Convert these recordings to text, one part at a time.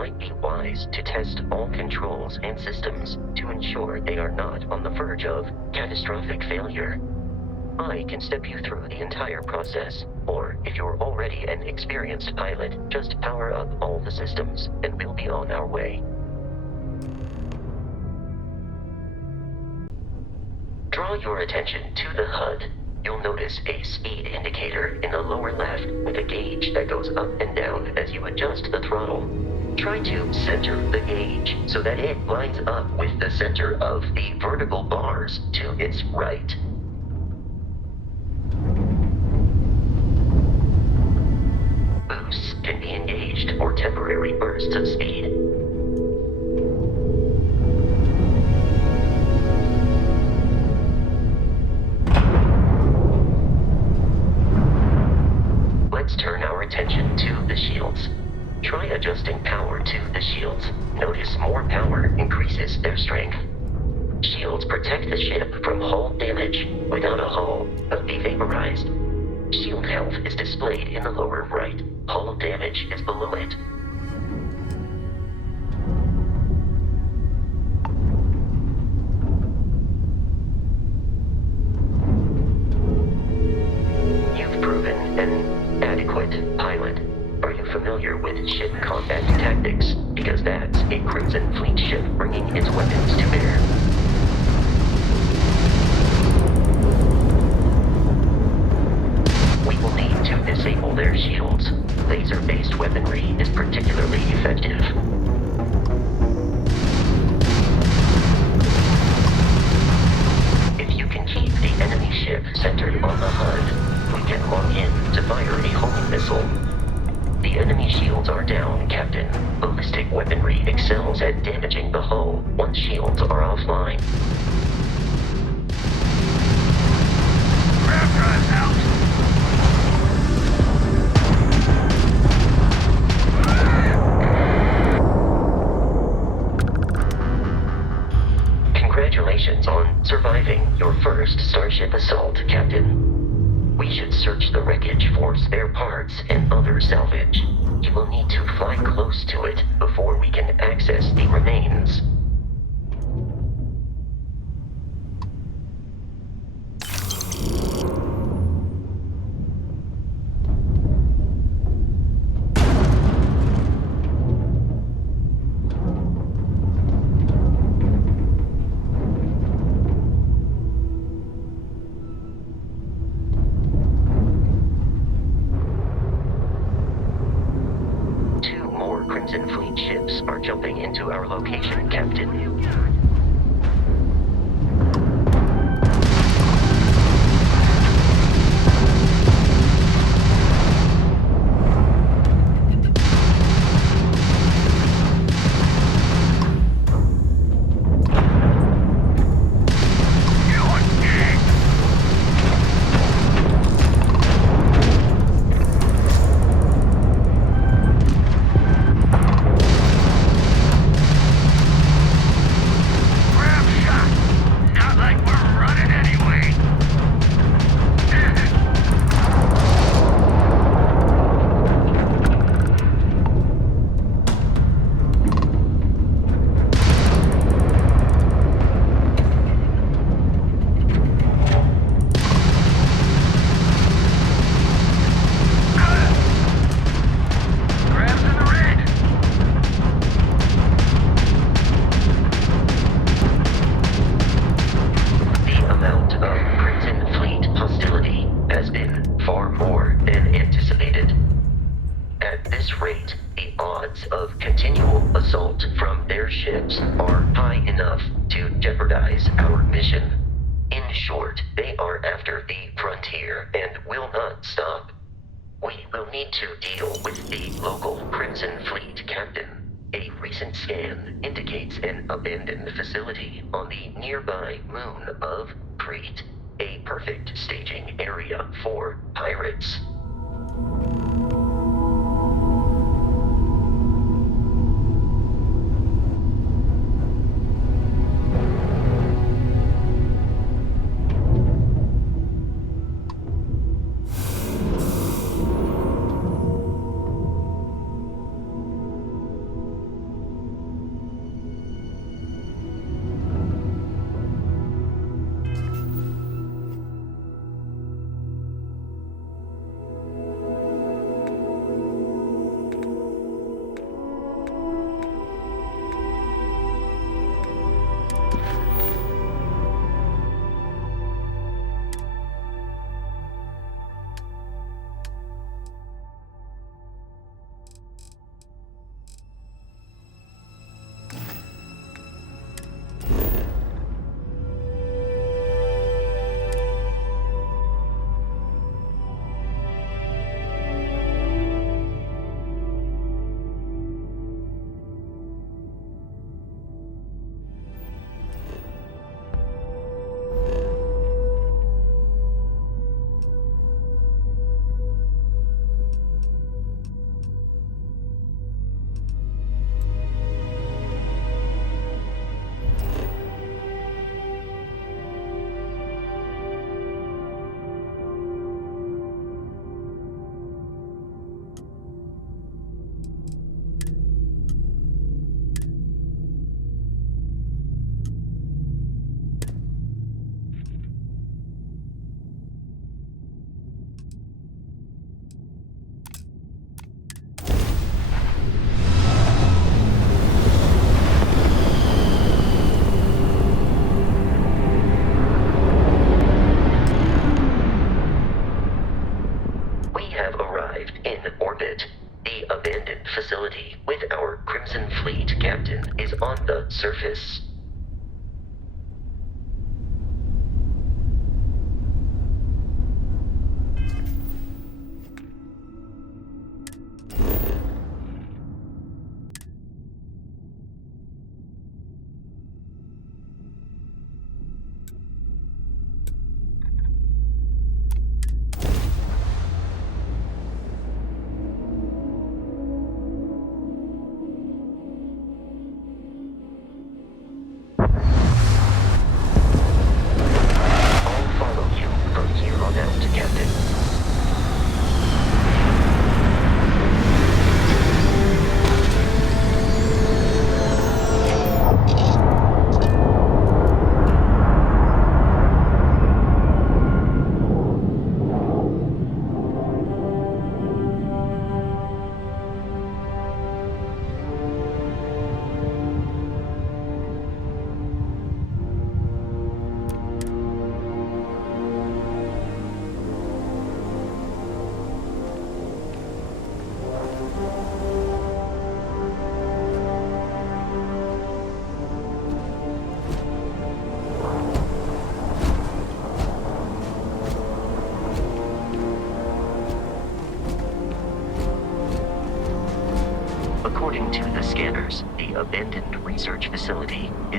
might be wise to test all controls and systems to ensure they are not on the verge of catastrophic failure. I can step you through the entire process, or if you're already an experienced pilot, just power up all the systems and we'll be on our way. Draw your attention to the HUD. You'll notice a speed indicator in the lower left with a gauge that goes up and down as you adjust the throttle. Try to center the gauge so that it lines up with the center of the vertical bars to its right. Boosts can be engaged for temporary bursts of speed. Let's turn our attention to the shields. Try adjusting power to the shields. Notice more power increases their strength. Shields protect the ship from hull damage. Without a hull, they'll be vaporized. Shield health is displayed in the lower right. Hull damage is below it. You've proven an adequate pilot. Are you familiar with ship combat tactics? Because that's a Crimson Fleet ship bringing its weapons to bear. We will need to disable their shields. Laser-based weaponry is particularly effective. If you can keep the enemy ship centered on the HUD, we can lock in to fire a homing missile. The enemy shields are down, Captain. Ballistic weaponry excels at damaging the hull once shields are offline. Grab drive out! Congratulations on surviving your first Starship assault, Captain. We should search the wreckage for spare parts and other salvage. You will need to fly close to it before we can access the remains. Crimson Fleet ships are jumping into our location, Captain.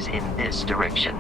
is in this direction.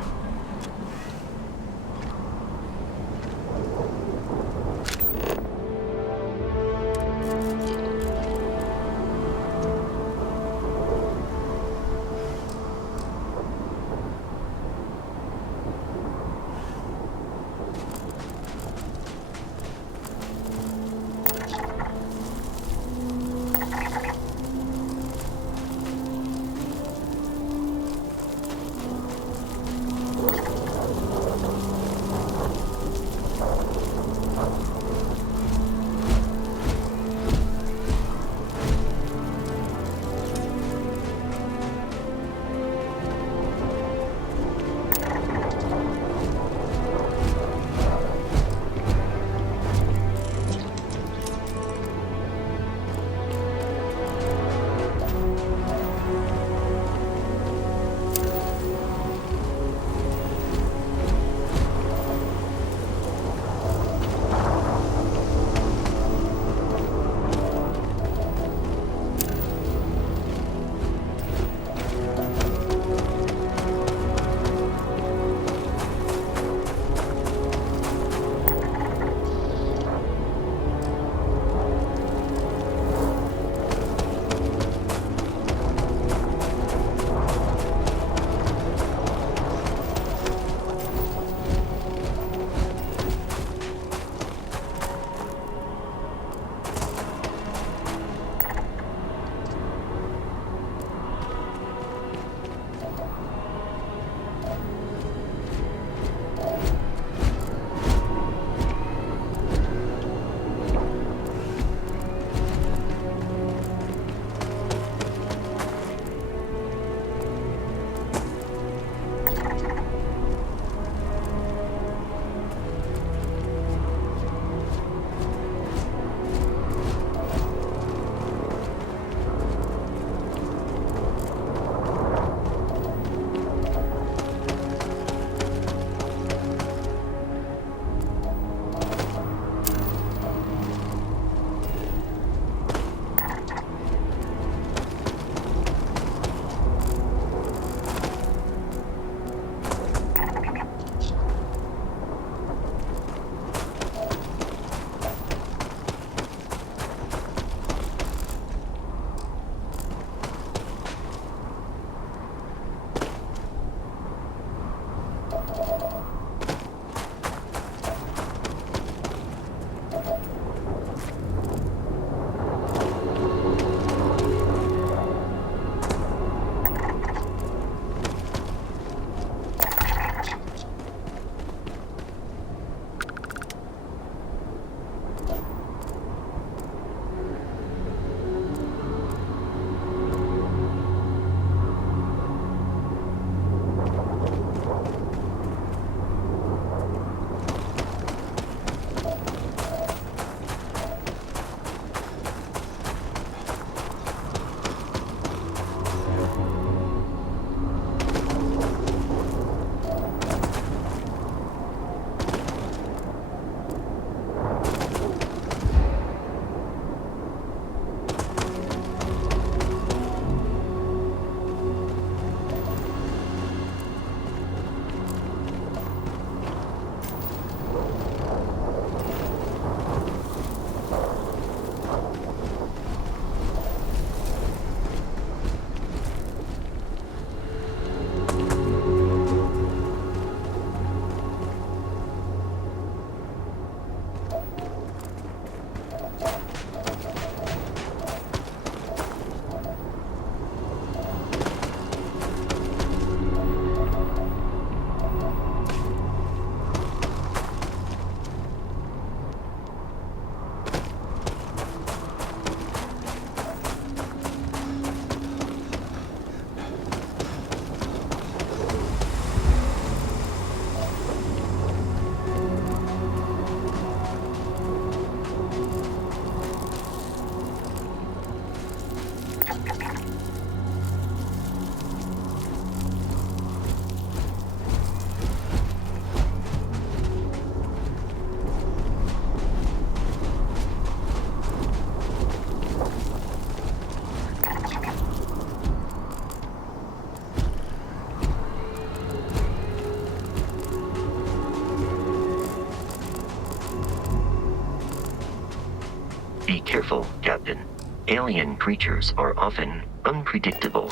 Be careful, Captain. Alien creatures are often unpredictable.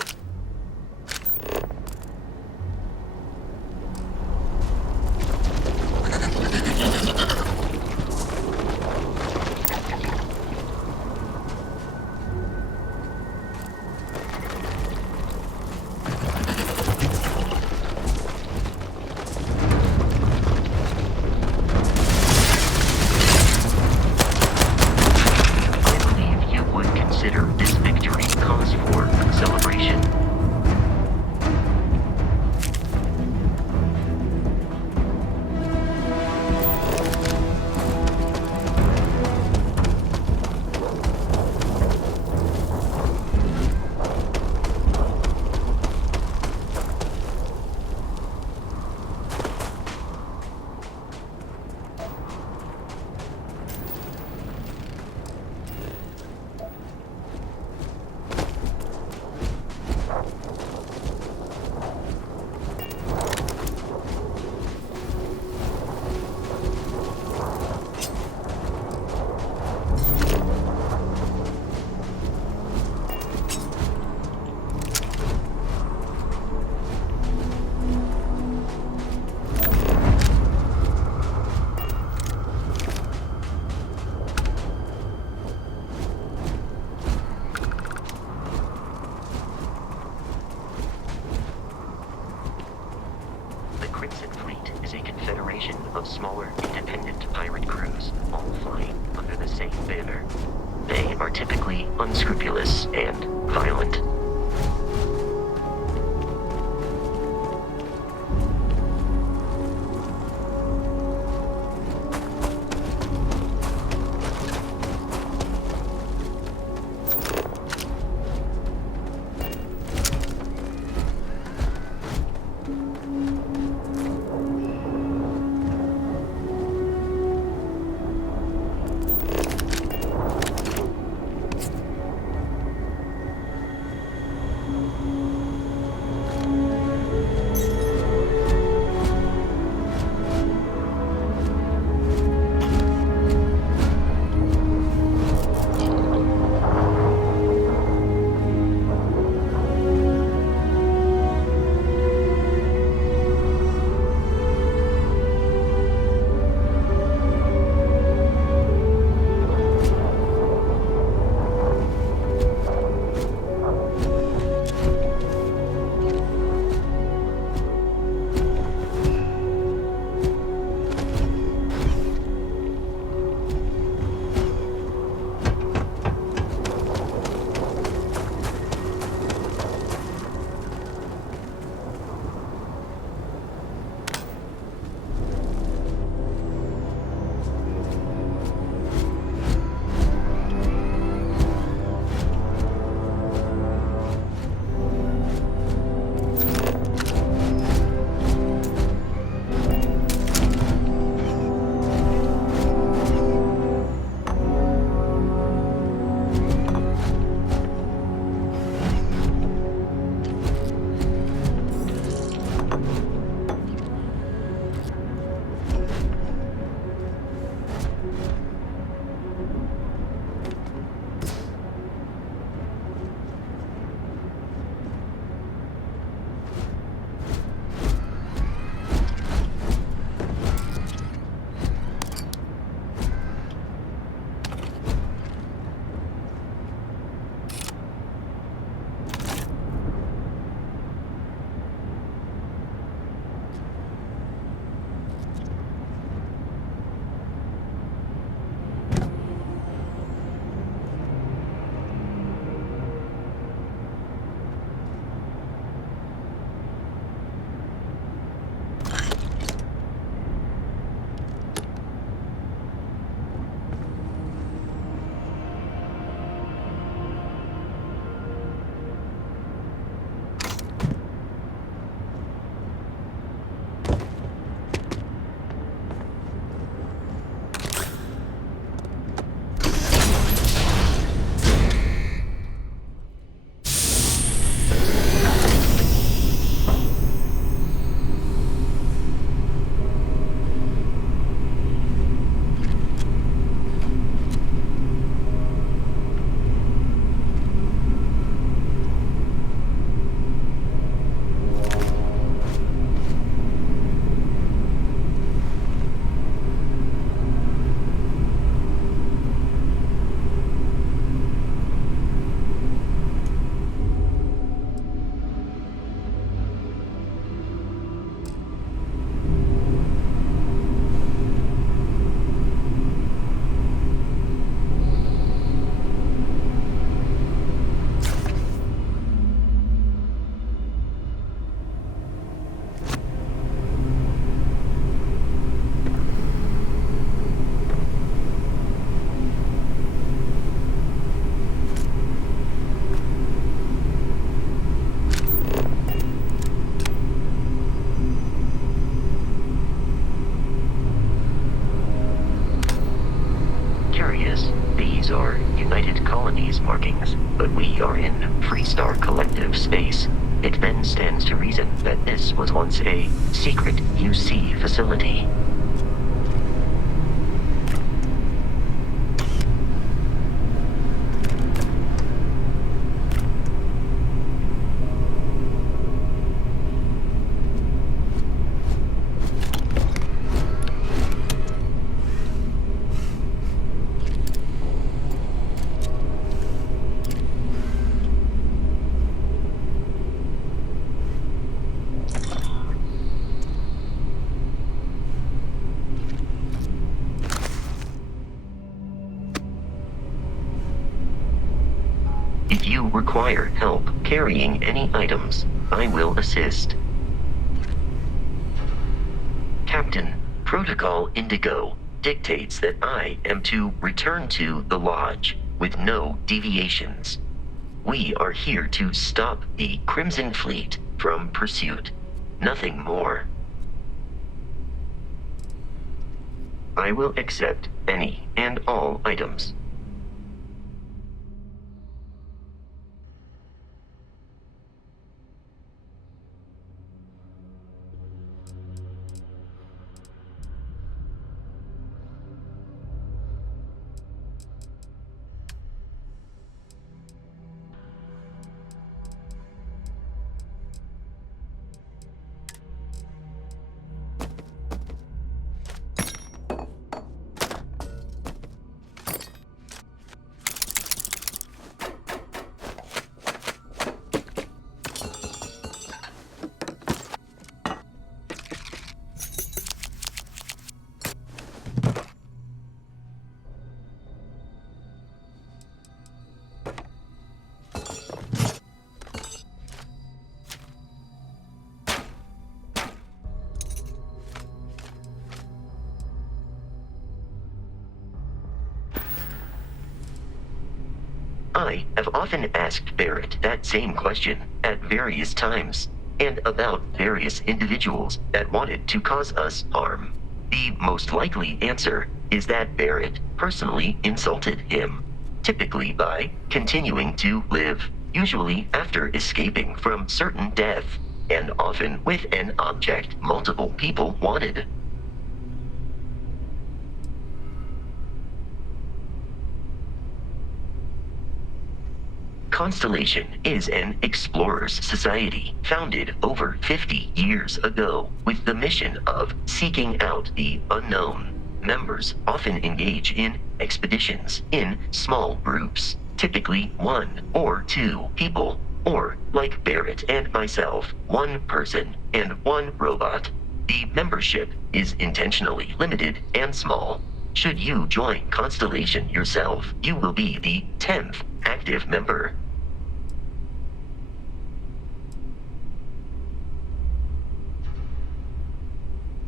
Of smaller, independent pirate crews, all flying under the same banner. They are typically unscrupulous and violent. but we are in Freestar Collective space. It then stands to reason that this was once a secret UC facility. If you require help carrying any items, I will assist. Captain, Protocol Indigo dictates that I am to return to the Lodge with no deviations. We are here to stop the Crimson Fleet from pursuit. Nothing more. I will accept any and all items. I have often asked Barrett that same question at various times, and about various individuals that wanted to cause us harm. The most likely answer is that Barrett personally insulted him, typically by continuing to live, usually after escaping from certain death, and often with an object multiple people wanted. Constellation is an explorers society founded over 50 years ago with the mission of seeking out the unknown. Members often engage in expeditions in small groups, typically 1 or 2 people, or like Barrett and myself, 1 person and 1 robot. The membership is intentionally limited and small. Should you join Constellation yourself, you will be the 10th active member.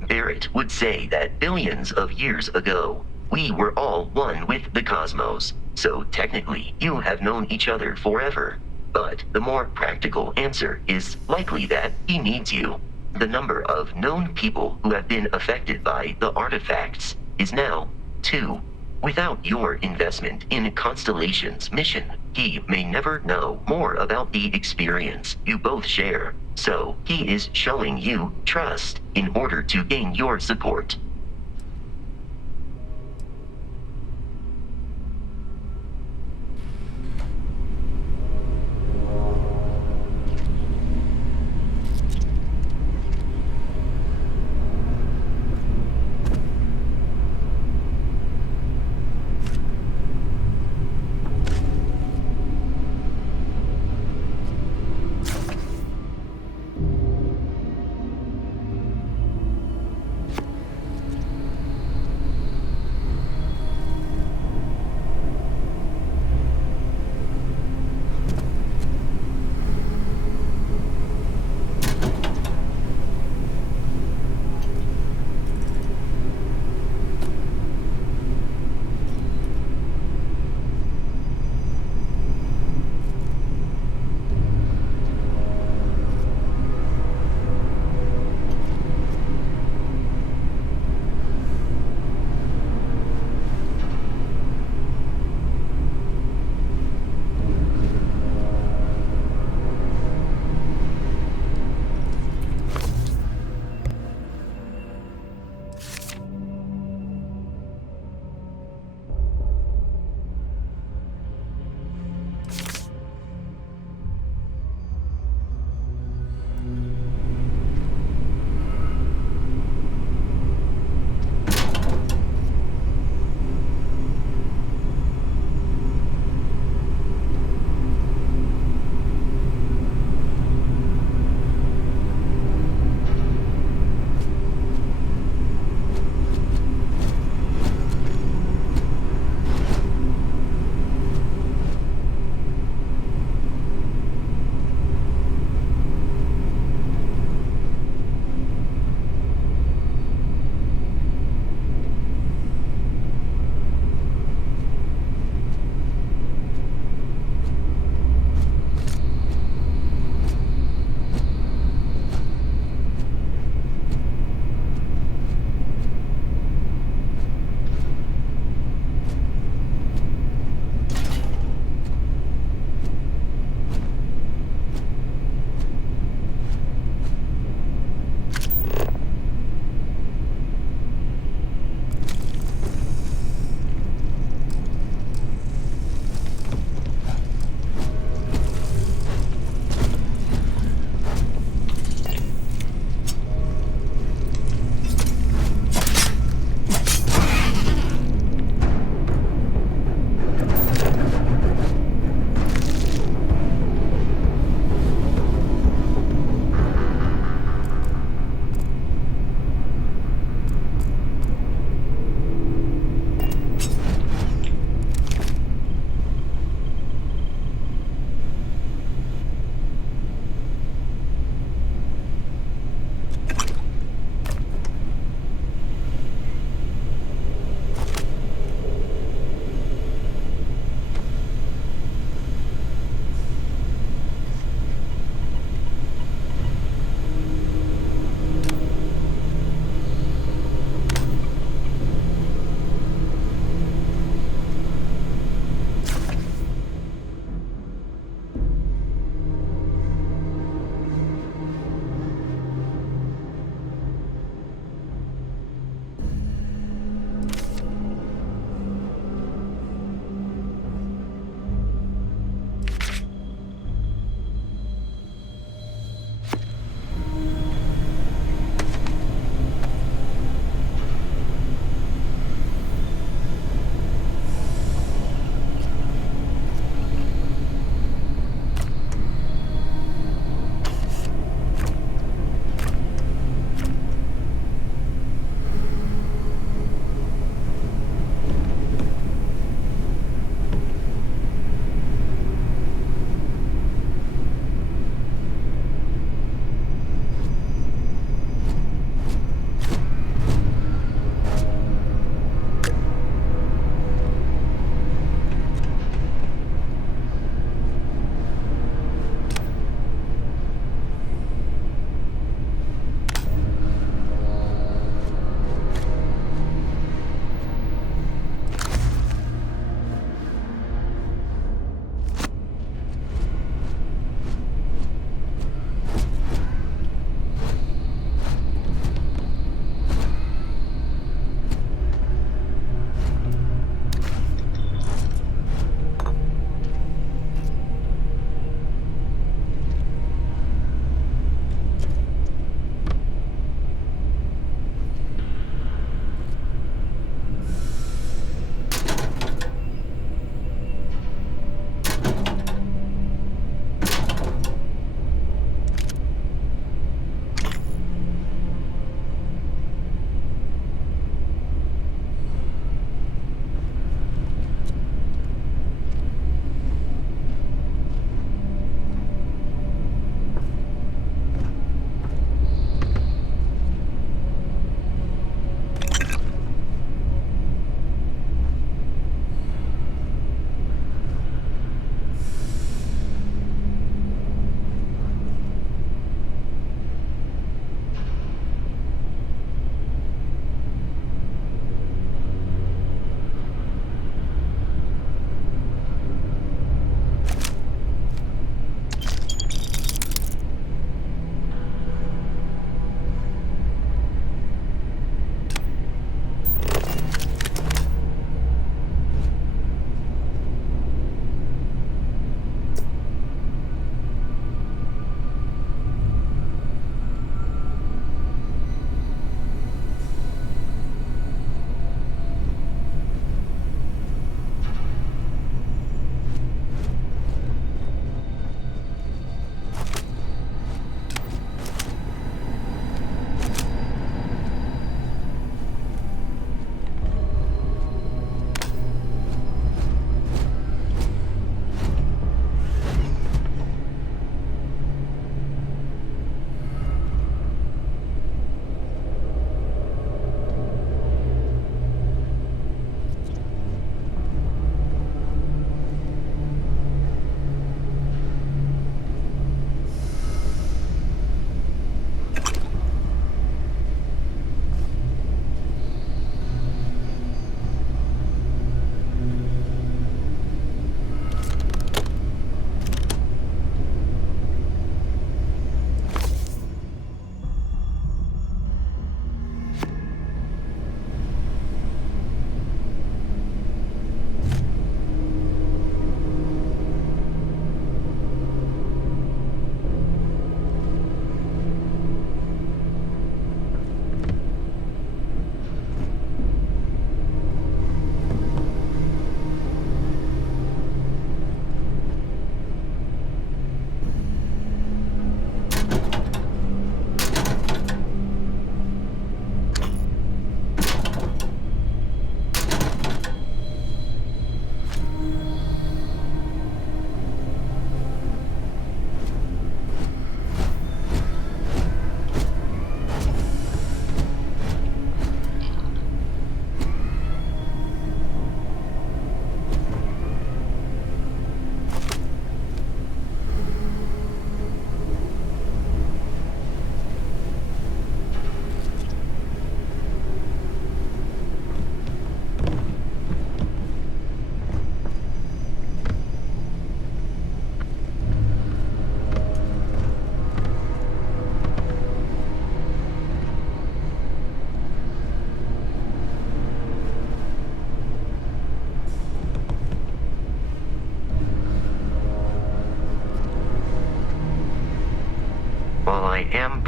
Barrett would say that billions of years ago, we were all one with the cosmos, so technically you have known each other forever. But the more practical answer is likely that he needs you. The number of known people who have been affected by the artifacts is now 2. Without your investment in Constellation's mission, he may never know more about the experience you both share. So, he is showing you trust in order to gain your support.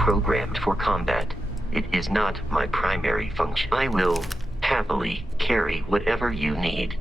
programmed for combat. It is not my primary function. I will happily carry whatever you need.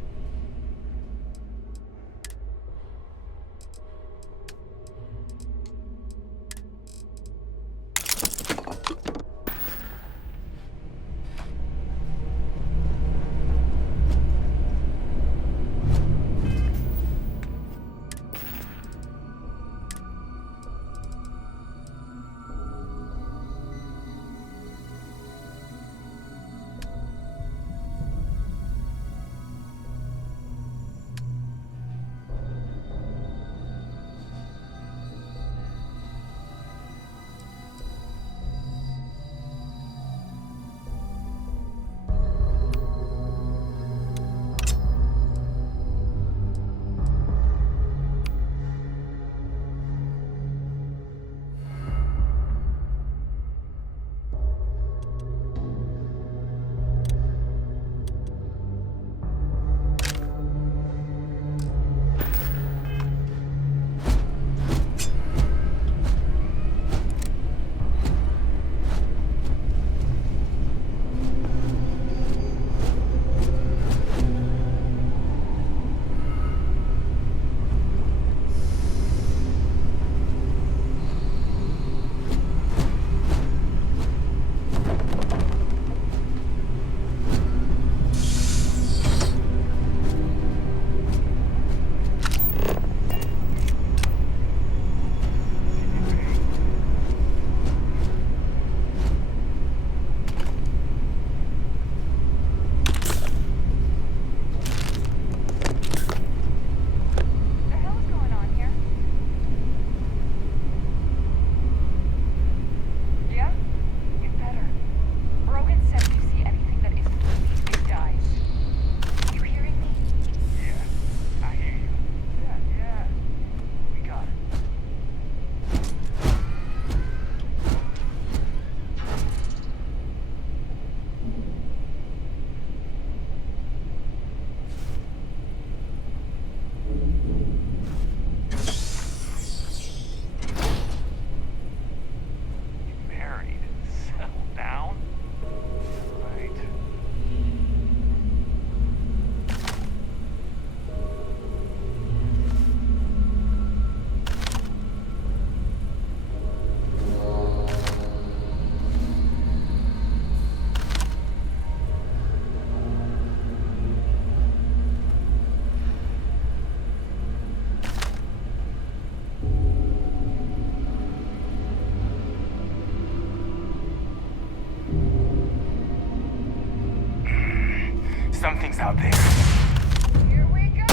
Something's out there. Here we go!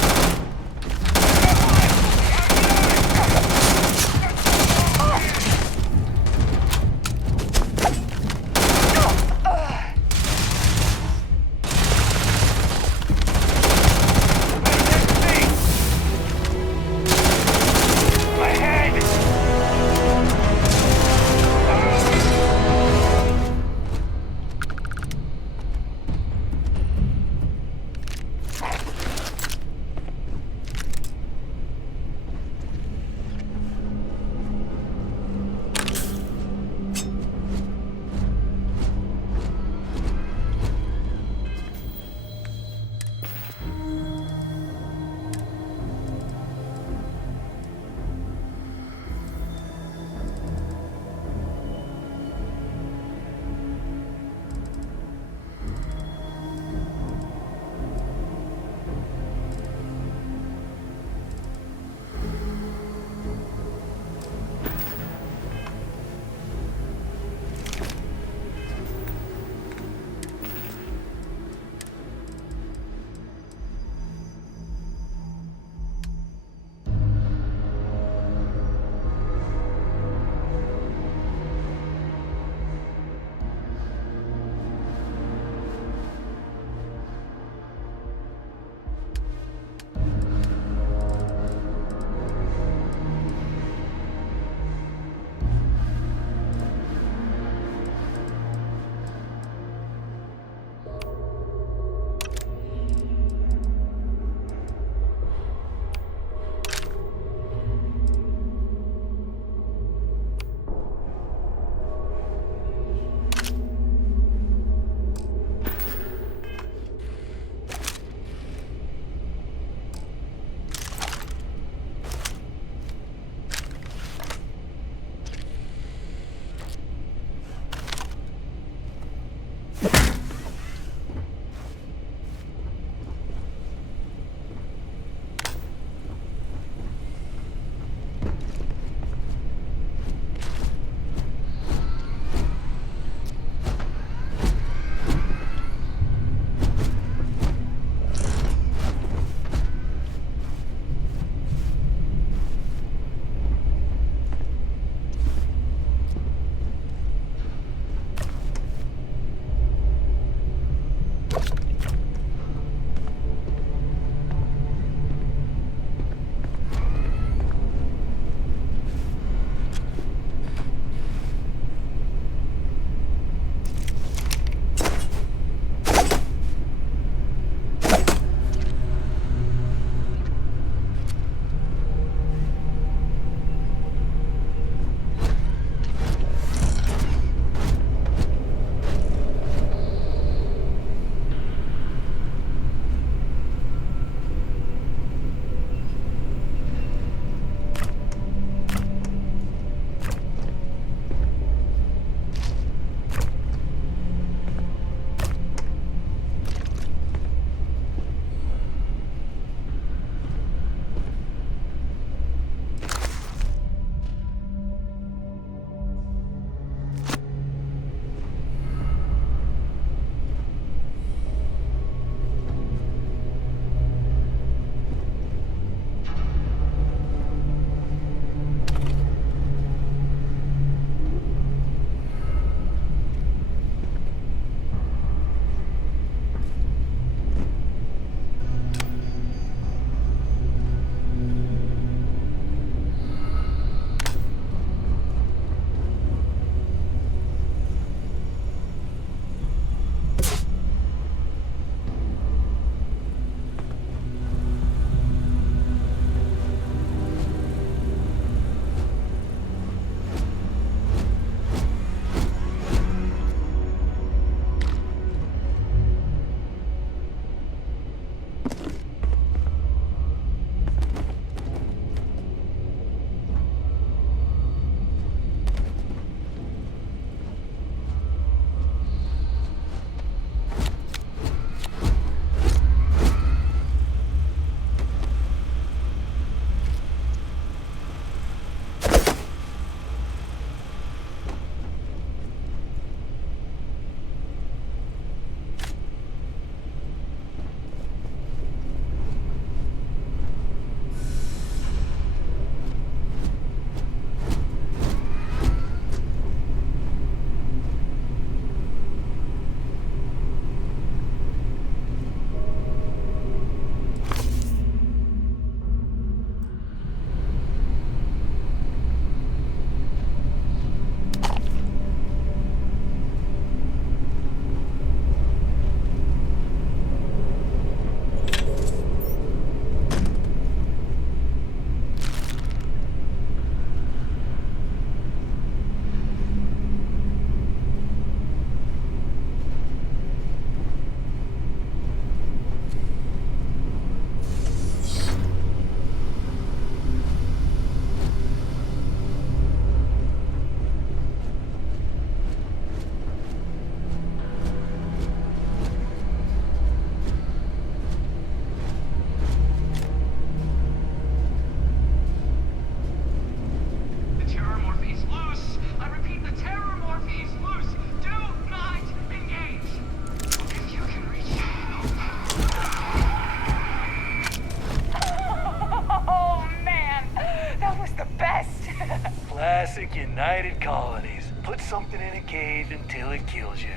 Classic United Colonies. Put something in a cage until it kills you.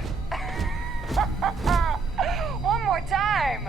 One more time.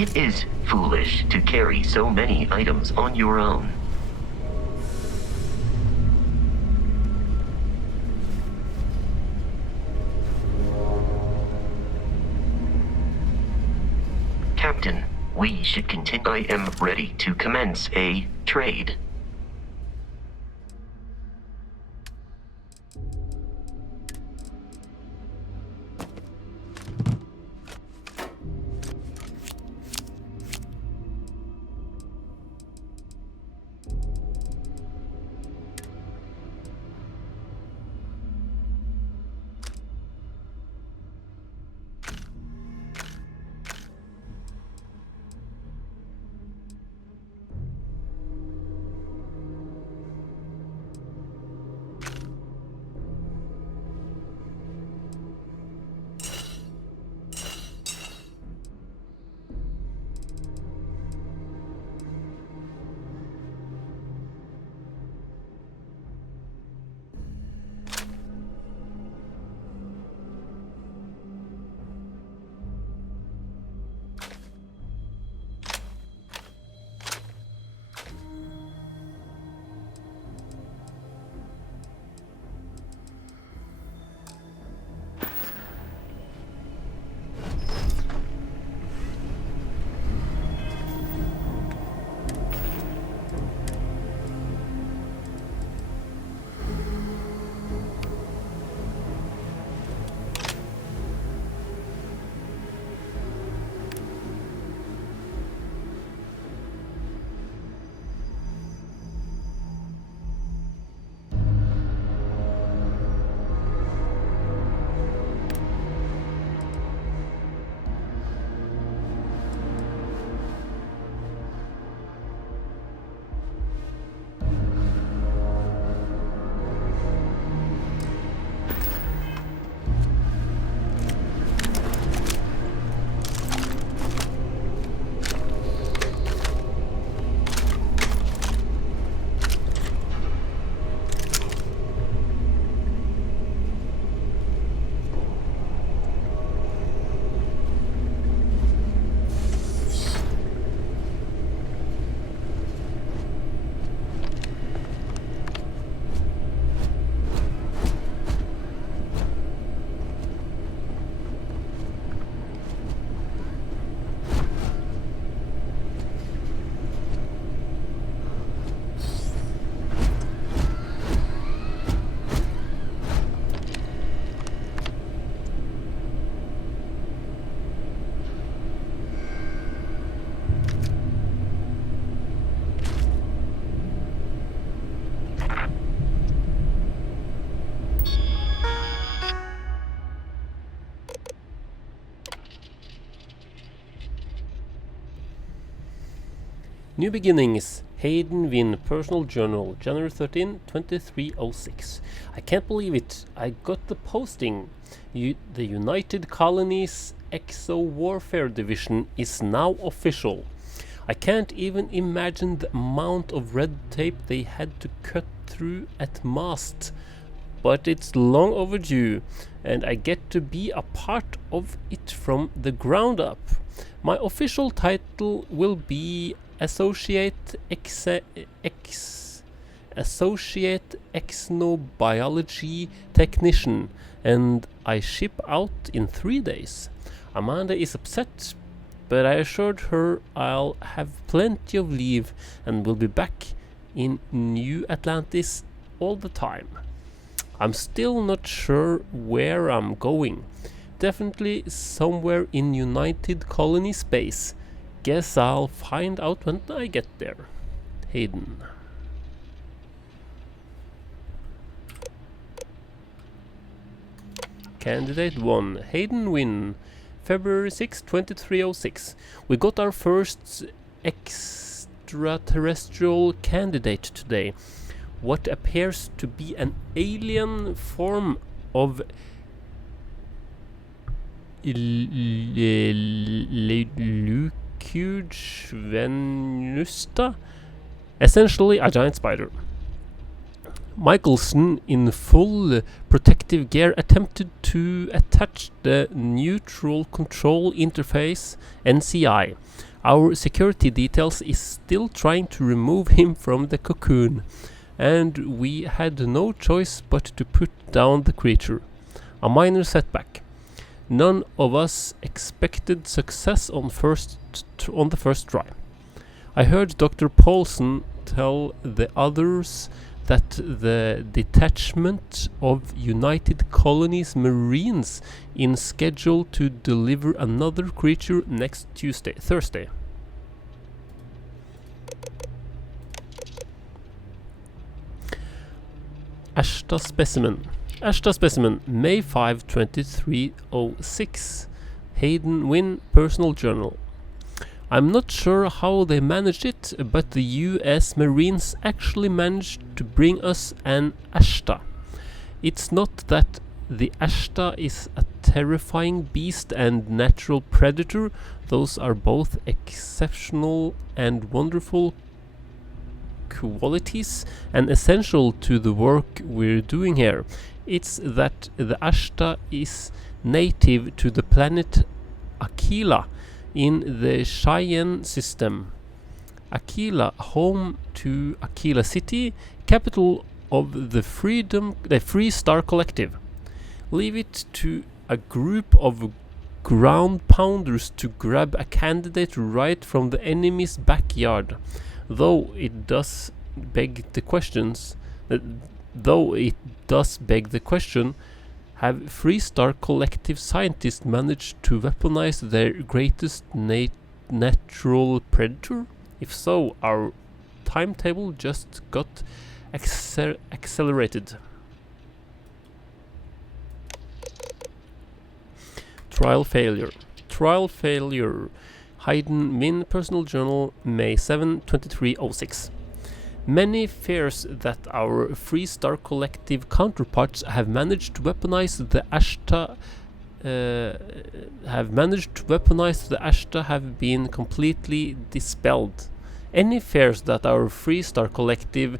It is foolish to carry so many items on your own. Captain, we should continue. I am ready to commence a trade. New Beginnings, Hayden Wynn, Personal Journal, January 13, 2306. I can't believe it. I got the posting. The United Colonies Exo Warfare Division is now official. I can't even imagine the amount of red tape they had to cut through at MAST. But it's long overdue, and I get to be a part of it from the ground up. My official title will be Associate Exobiology Technician, and I ship out in 3 days. Amanda is upset, but I assured her I'll have plenty of leave and will be back in New Atlantis all the time. I'm still not sure where I'm going. Definitely somewhere in United Colony space. Guess I'll find out when I get there. Hayden. Candidate 1. Hayden Wynn. February 6, 2306. We got our first extraterrestrial candidate today. What appears to be an alien form of Leucuge venusta, essentially a giant spider. Michelson, in full protective gear, attempted to attach the Neutral Control Interface (NCI). Our security details is still trying to remove him from the cocoon, and we had no choice but to put down the creature. A minor setback. None of us expected success on the first try. I heard Dr. Paulson tell the others that the detachment of United Colonies Marines is scheduled to deliver another creature next Thursday. Ashta Specimen, May 5, 2306. Hayden Wynn, Personal Journal. I'm not sure how they managed it, but the US Marines actually managed to bring us an Ashta. It's not that the Ashta is a terrifying beast and natural predator. Those are both exceptional and wonderful qualities and essential to the work we're doing here. It's that the Ashta is native to the planet Aquila in the Cheyenne system. Aquila, home to Aquila City, capital of the Free Star Collective. Leave it to a group of ground pounders to grab a candidate right from the enemy's backyard. Though it does beg the question, have Free Star Collective scientists managed to weaponize their greatest natural predator? If so, our timetable just got accelerated. Trial failure. Hayden Min, Personal Journal, May 7, 2306. Many fears that our Free Star Collective counterparts have managed to weaponize the Ashta have been completely dispelled. Any fears that our Free Star Collective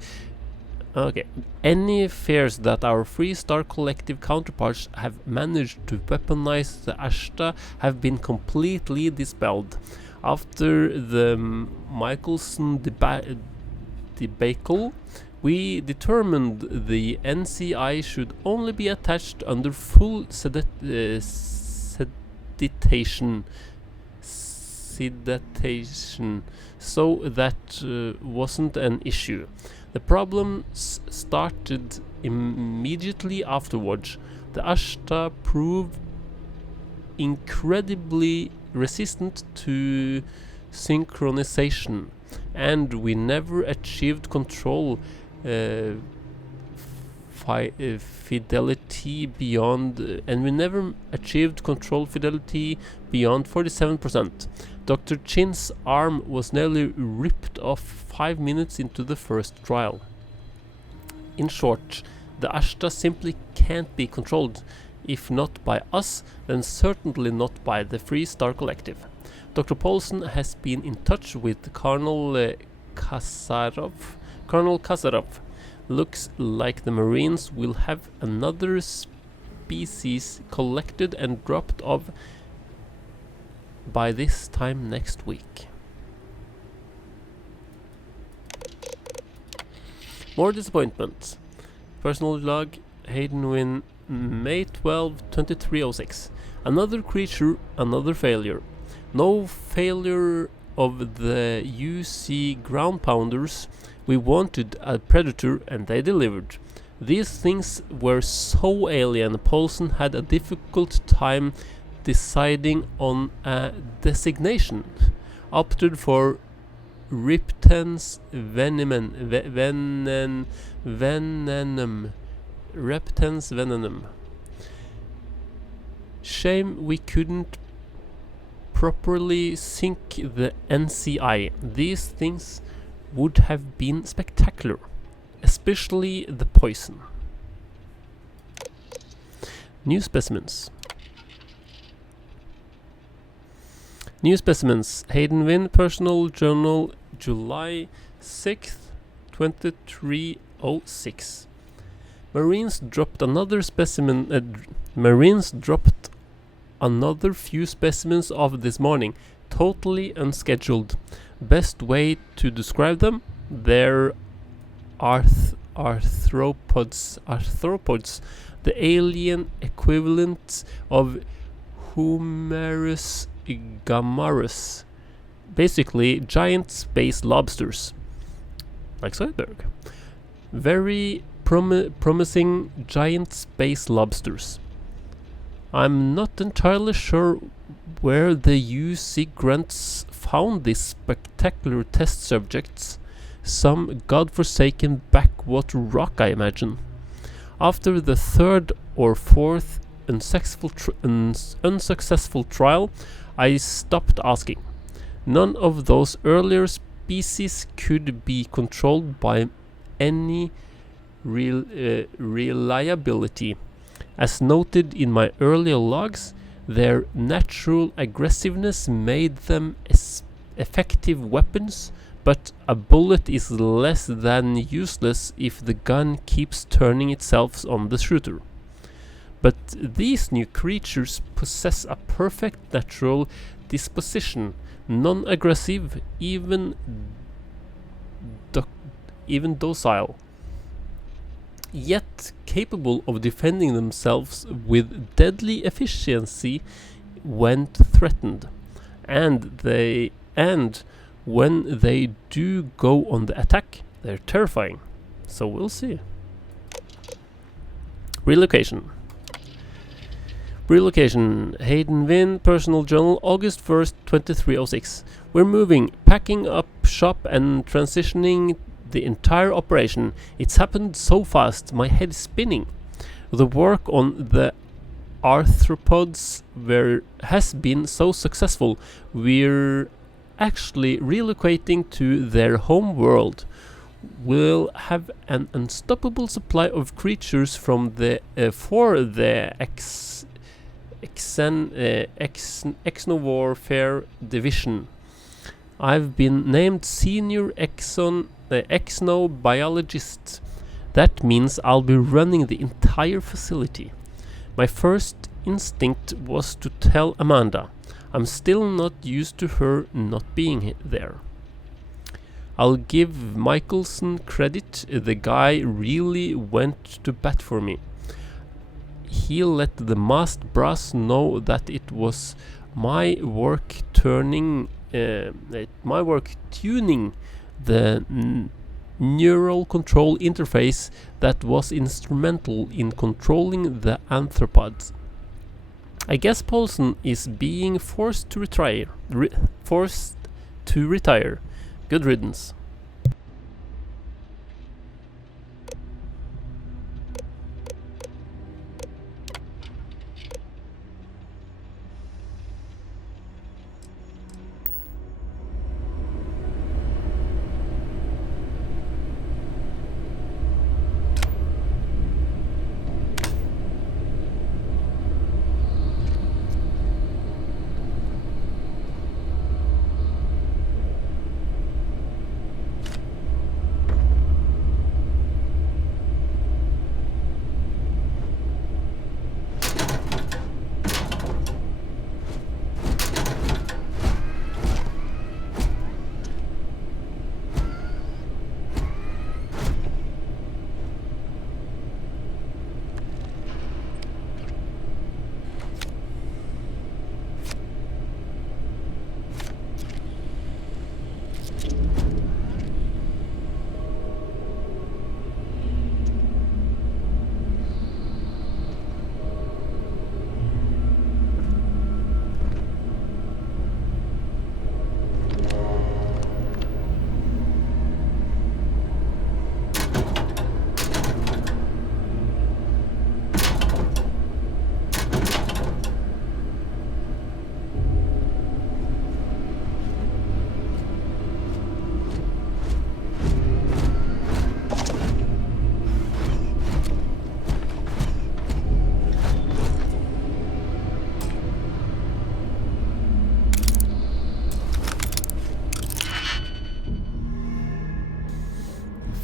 counterparts have managed to weaponize the Ashta have been completely dispelled. After the Michelson debacle, we determined the NCI should only be attached under full sedation, so that wasn't an issue. The problems started immediately afterwards. The Ashta proved incredibly resistant to synchronization, and we never achieved control fidelity beyond 47%. Dr. Chin's arm was nearly ripped off 5 minutes into the first trial. In short, the Ashta simply can't be controlled. If not by us, then certainly not by the Free Star Collective. Dr. Paulson has been in touch with Colonel Kasarov. Looks like the Marines will have another species collected and dropped off by this time next week. More disappointment. Personal log, Hayden Wynn, May 12, 2306. Another creature, another failure. No failure of the UC ground pounders. We wanted a predator and they delivered. These things were so alien, Paulson had a difficult time deciding on a designation. Opted for Reptens venenem. Reptens venenem. Shame we couldn't properly sync the NCI. These things would have been spectacular, especially the poison. New specimens. Hayden Wynn, Personal Journal, July 6th, 2306. Marines dropped another few specimens off this morning, totally unscheduled. Best way to describe them? They're arthropods, the alien equivalent of Humerus gammarus. Basically, giant space lobsters. Like Zoidberg. Very promising giant space lobsters. I'm not entirely sure where the UC grunts found these spectacular test subjects. Some godforsaken backwater rock, I imagine. After the third or fourth unsuccessful trial, I stopped asking. None of those earlier species could be controlled by any reliability. As noted in my earlier logs, their natural aggressiveness made them effective weapons, but a bullet is less than useless if the gun keeps turning itself on the shooter. But these new creatures possess a perfect natural disposition, non-aggressive, even docile, yet capable of defending themselves with deadly efficiency when threatened. And when they do go on the attack, they're terrifying. So we'll see. Relocation, Hayden Wynn, Personal Journal, August 1st, 2306. We're moving, packing up shop and transitioning the entire operation. It's happened so fast, my head is spinning. The work on the arthropods has been so successful, we're actually relocating to their home world. We'll have an unstoppable supply of creatures for the Exnowarfare division. I've been named senior exnobiologist. That means I'll be running the entire facility. My first instinct was to tell Amanda. I'm still not used to her not being there. I'll give Michelson credit, the guy really went to bat for me. He let the masked brass know that it was my work tuning the neural control interface that was instrumental in controlling the arthropods. I guess Paulson is being forced to retire. Good riddance.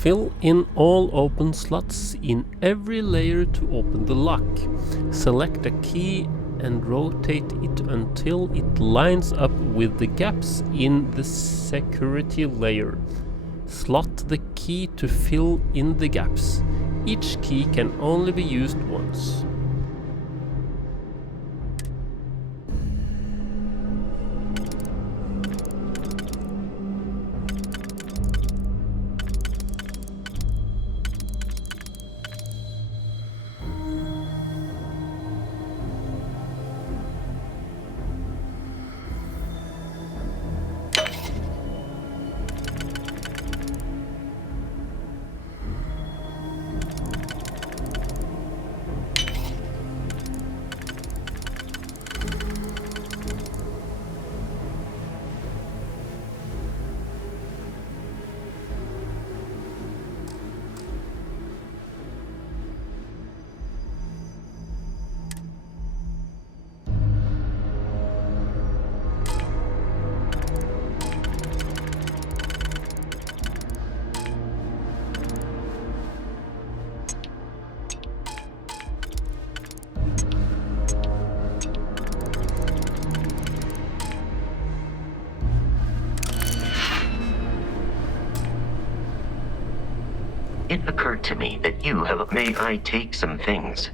Fill in all open slots in every layer to open the lock. Select a key and rotate it until it lines up with the gaps in the security layer. Slot the key to fill in the gaps. Each key can only be used once. It occurred to me that you have... May I take some things?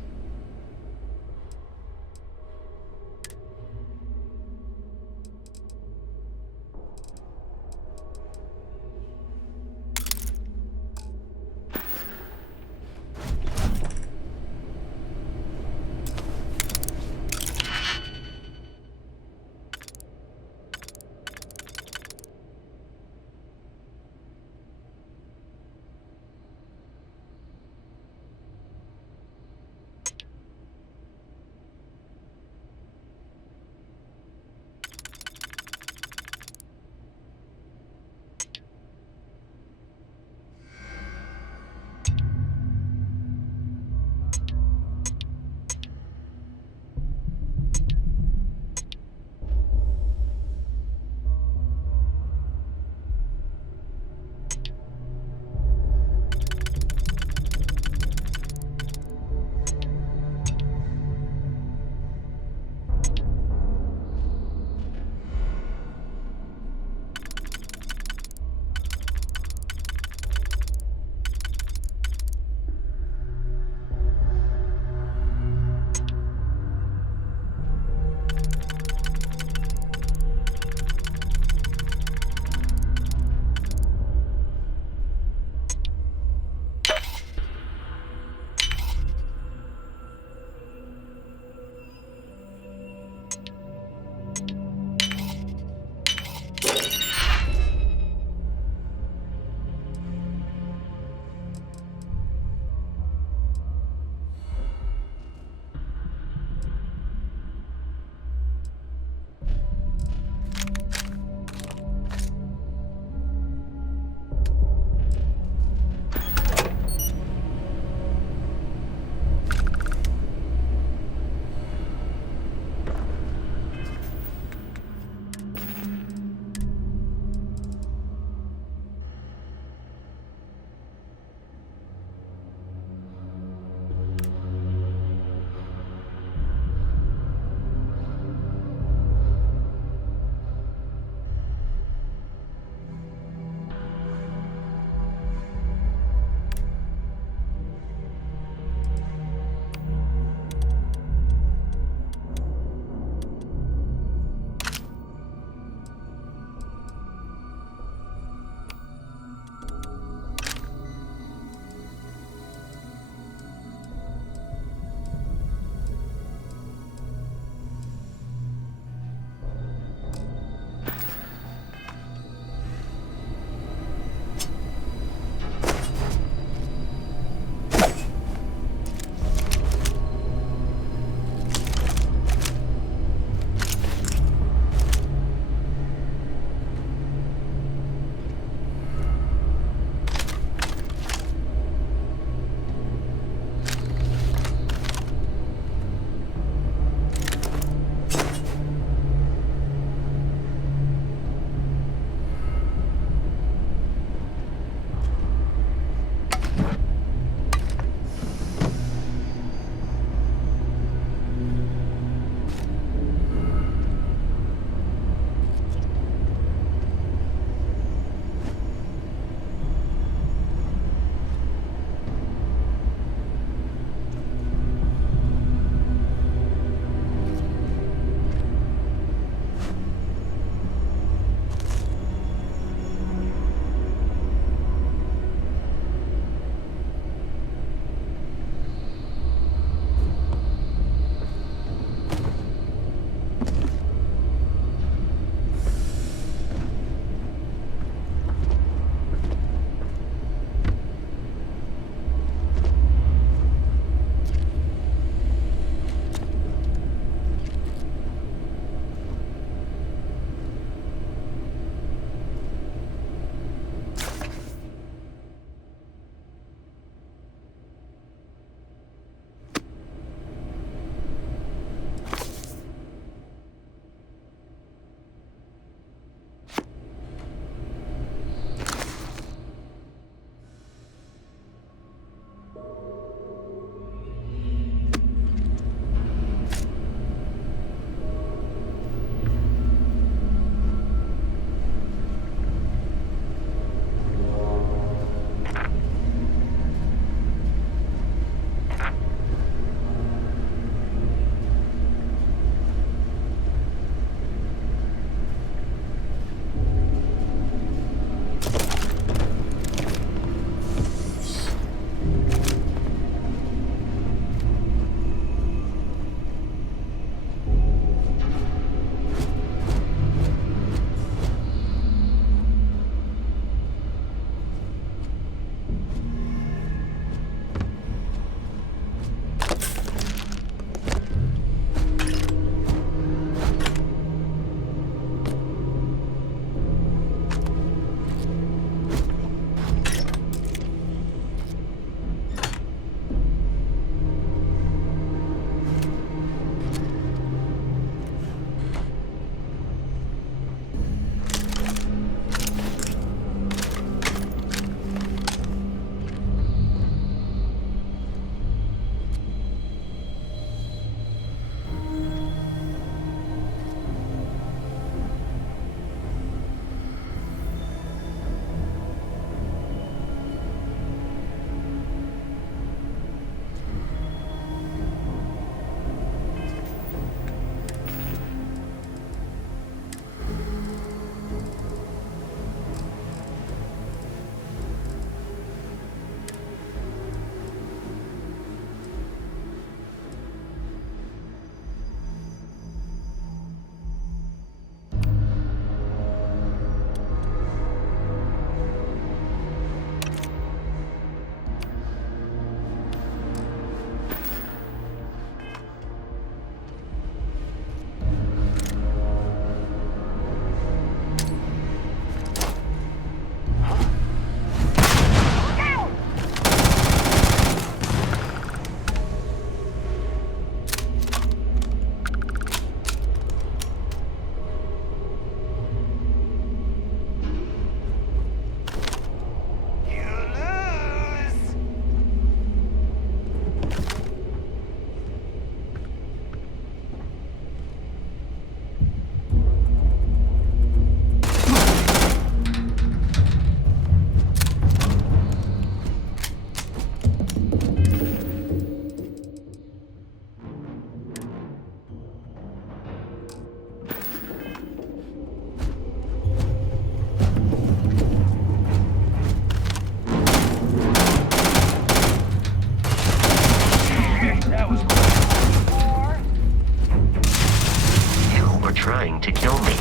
You're trying to kill me,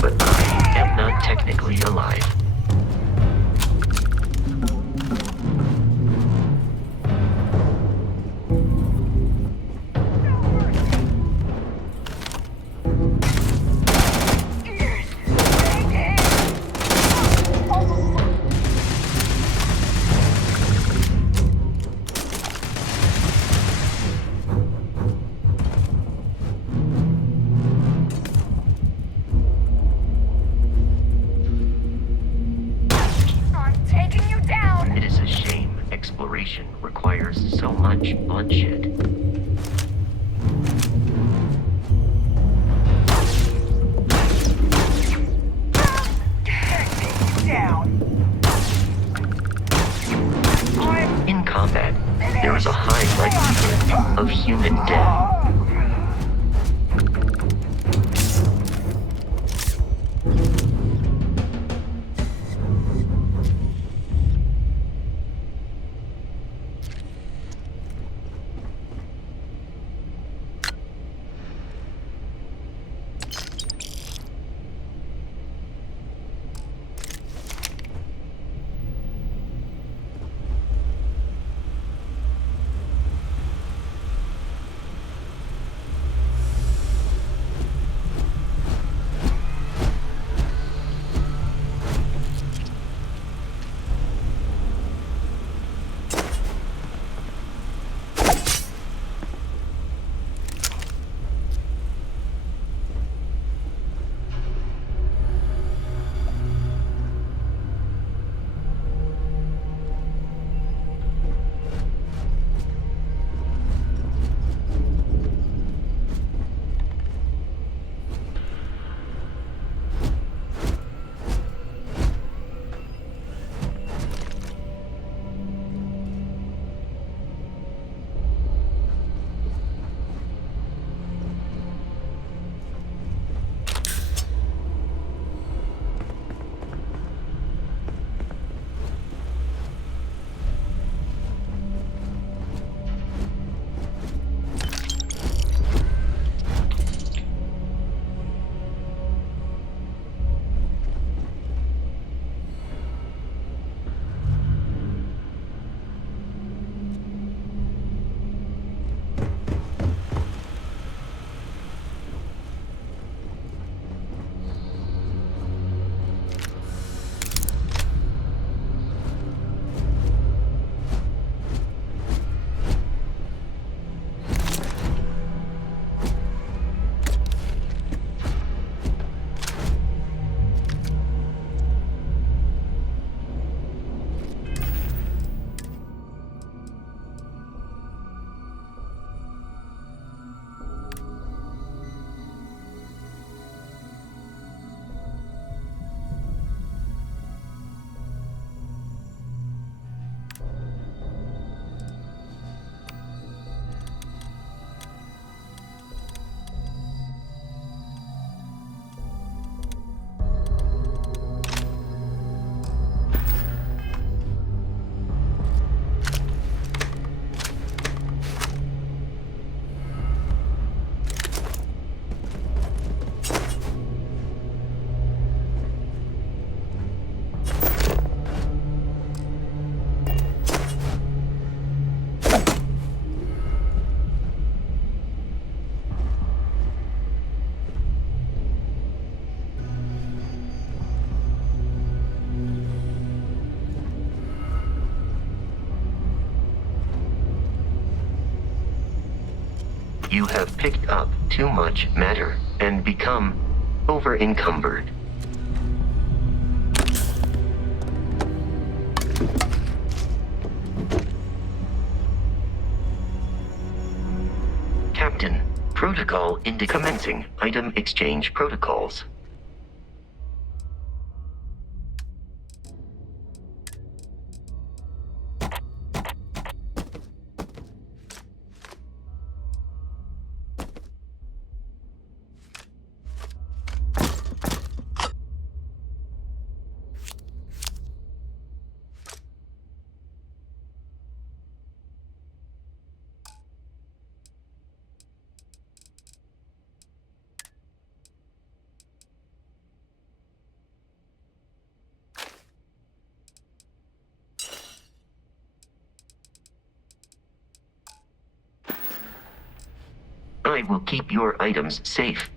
but I am not technically alive. Exploration requires so much bloodshed. In combat, there is a high likelihood of human death. You have picked up too much matter and become over-encumbered. Captain, protocol commencing item exchange protocols. drive will keep your items safe.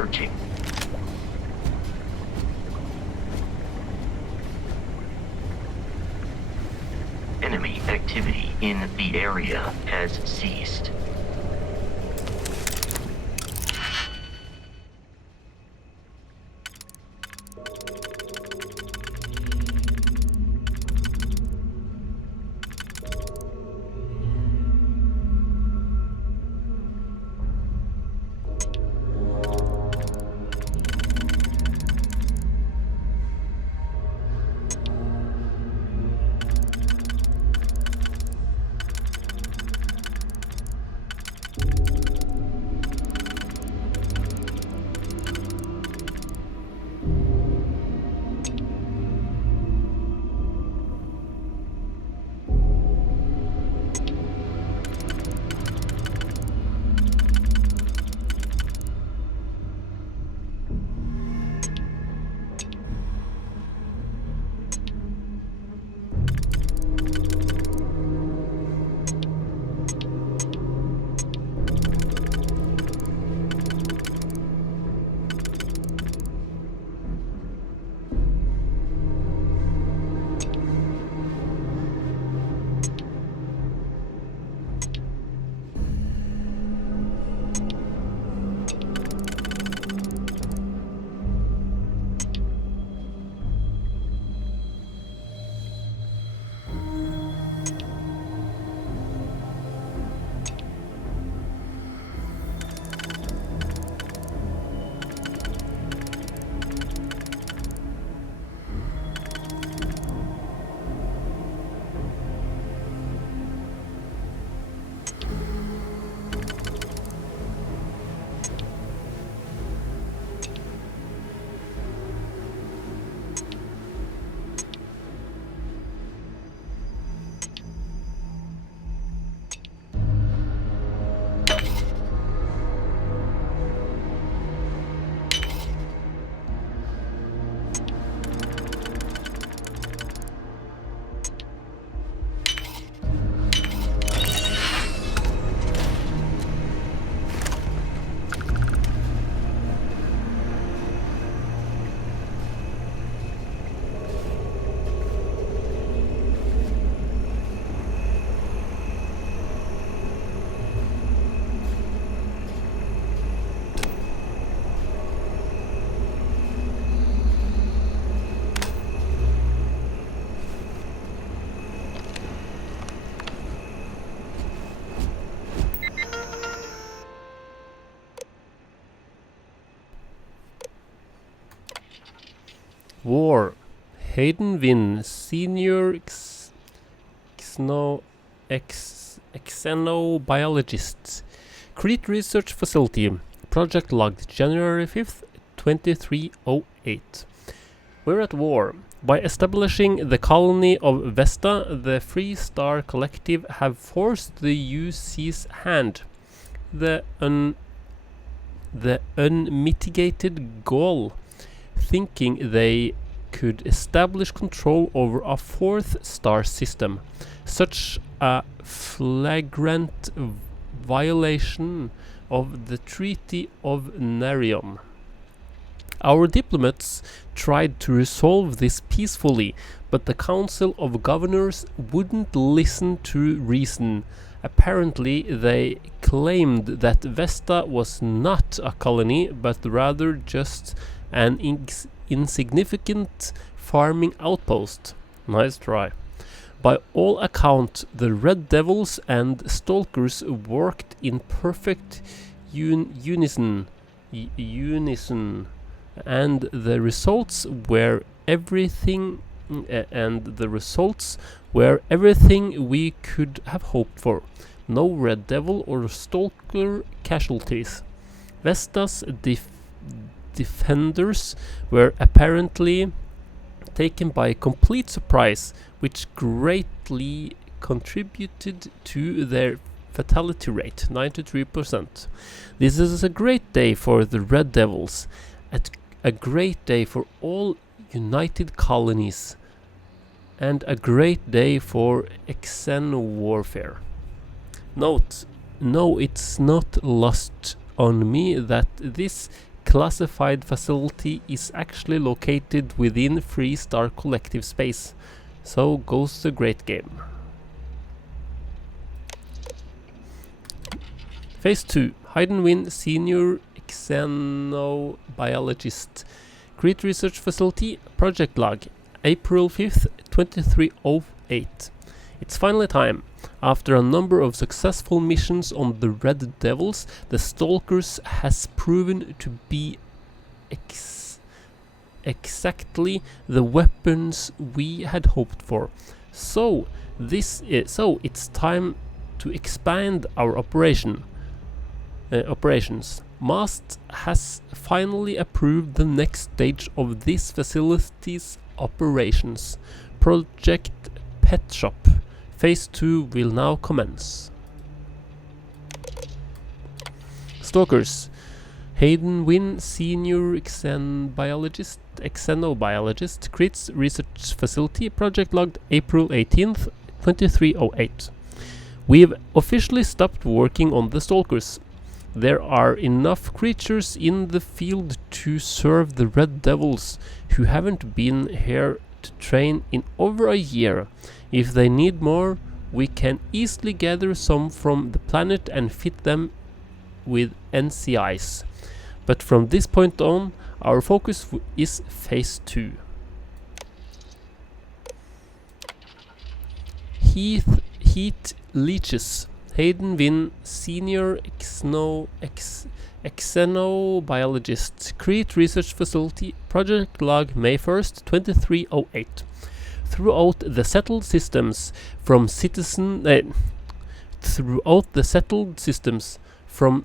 Searching. Enemy activity in the area has ceased. War. Hayden Wynn, Senior Xenobiologist. Crete Research Facility. Project logged January 5th, 2308. We're at war. By establishing the colony of Vesta, the Free Star Collective have forced the UC's hand. The unmitigated goal, thinking they could establish control over a fourth star system. Such a flagrant violation of the Treaty of Narion. Our diplomats tried to resolve this peacefully, but the Council of Governors wouldn't listen to reason. Apparently, they claimed that Vesta was not a colony, but rather just an insignificant farming outpost. Nice try. By all accounts, the Red Devils and Stalkers worked in perfect unison, and the results were everything. We could have hoped for. No Red Devil or Stalker casualties. Vesta's defenders were apparently taken by complete surprise, which greatly contributed to their fatality rate, 93%. This is a great day for the Red Devils, a great day for all United Colonies, and a great day for Xen warfare. Note, no, it's not lost on me that this classified facility is actually located within Freestar Collective Space. So goes the great game. Phase 2. Hayden Wynn, Senior Xenobiologist, Crete Research Facility, Project Log, April 5th, 2308. It's finally time. After a number of successful missions on the Red Devils, the Stalkers has proven to be exactly the weapons we had hoped for. So it's time to expand our operations. MAST has finally approved the next stage of this facility's operations. Project Pet Shop. Phase 2 will now commence. Stalkers. Hayden Wynn, Senior Xenobiologist, Crete Research Facility, Project Logged April 18th, 2308. We've officially stopped working on the Stalkers. There are enough creatures in the field to serve the Red Devils, who haven't been here to train in over a year. If they need more, we can easily gather some from the planet and fit them with NCIs. But from this point on, our focus is Phase 2. Heat leeches. Hayden Wynn, Senior Xenobiologist, Crete Research Facility, Project Log May 1st, 2308. Throughout the settled systems from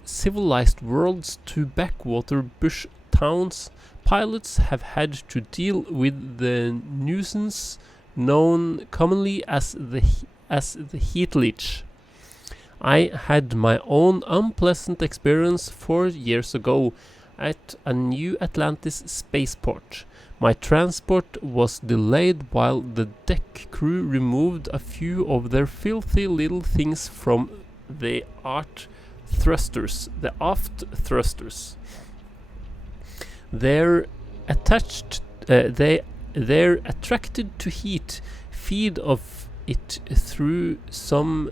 civilized worlds to backwater bush towns, pilots have had to deal with the nuisance known commonly as the heat leech. I had my own unpleasant experience 4 years ago at a New Atlantis spaceport. My transport was delayed while the deck crew removed a few of their filthy little things from the aft thrusters. They're attracted to heat, feed off it through some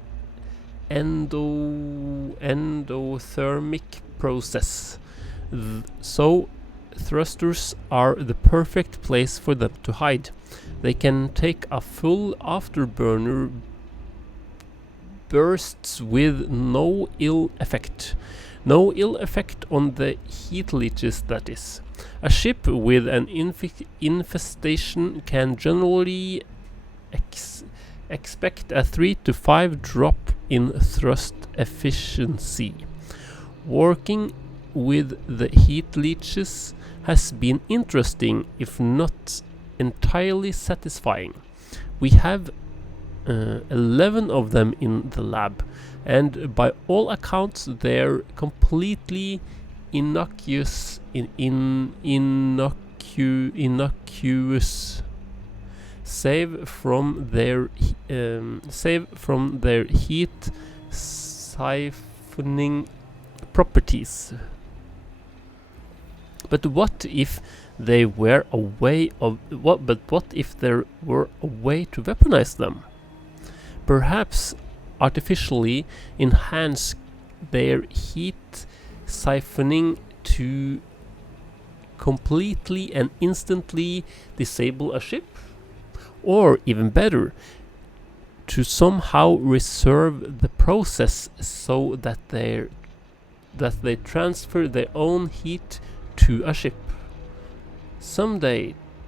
endothermic process. So thrusters are the perfect place for them to hide. They can take a full afterburner bursts with no ill effect. No ill effect on the heat leeches, that is. A ship with an infestation can generally expect a 3 to 5 drop in thrust efficiency. Working with the heat leeches has been interesting, if not entirely satisfying. We have 11 of them in the lab, and by all accounts they're completely innocuous. Save from their heat siphoning properties. But what if there were a way to weaponize them? Perhaps artificially enhance their heat siphoning to completely and instantly disable a ship? Or even better, to somehow reserve the process so that they transfer their own heat to a ship.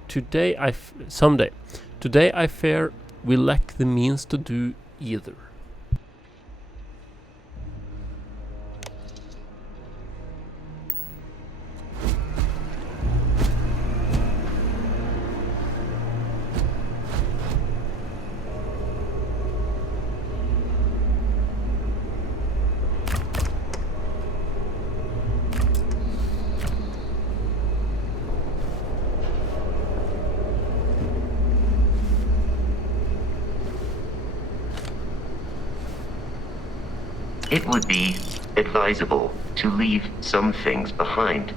Today I fear we lack the means to do either. It would be advisable to leave some things behind.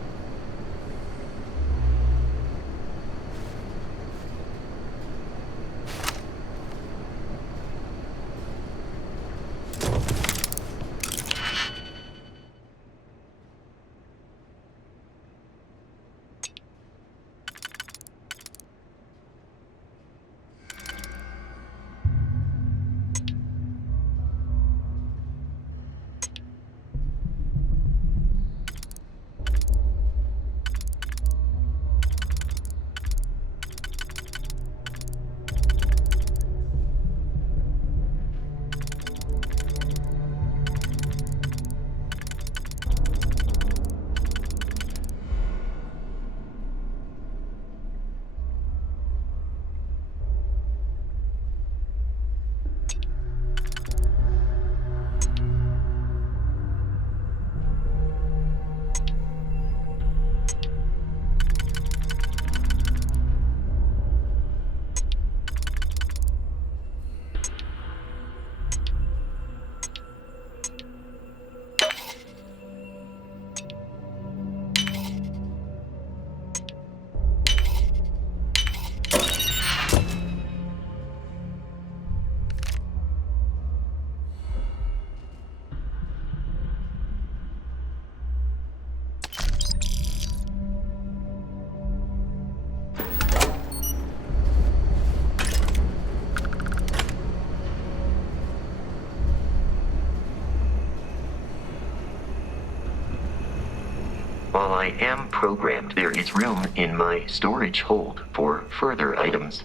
I am programmed. There is room in my storage hold for further items.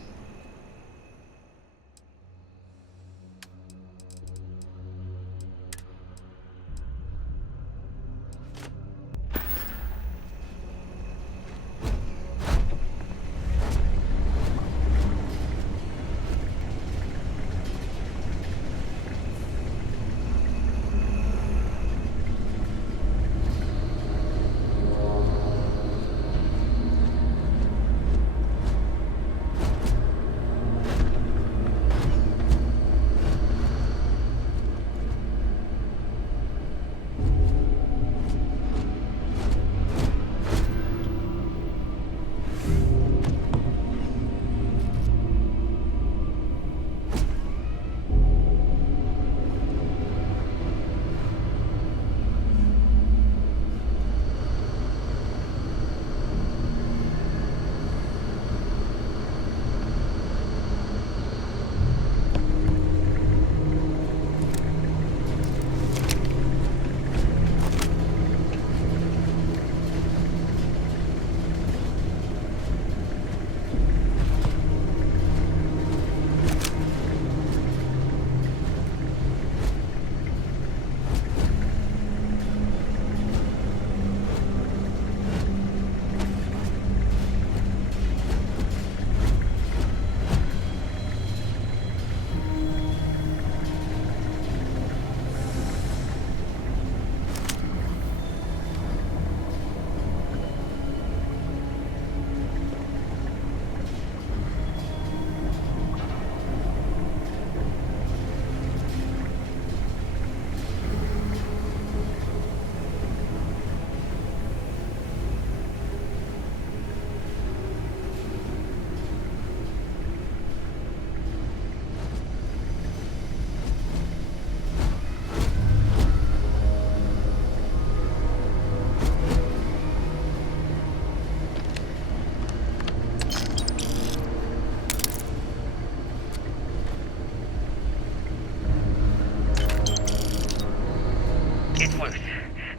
It's loose.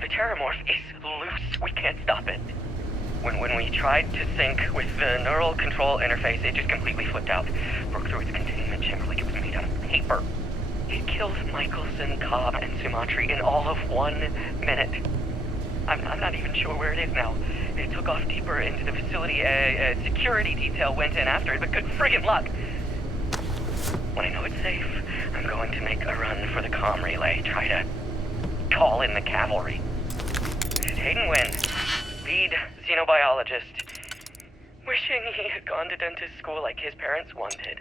The terramorph is loose. We can't stop it. When we tried to sync with the neural control interface, it just completely flipped out. Broke through its containment chamber like it was made out of paper. It killed Michelson, Cobb, and Sumatri in all of 1 minute. I'm not even sure where it is now. It took off deeper into the facility. A security detail went in after it, but good friggin' luck. When I know it's safe, I'm going to make a run for the comm relay. Try to call in the cavalry. Hayden Wynn, lead xenobiologist. Wishing he had gone to dentist school like his parents wanted.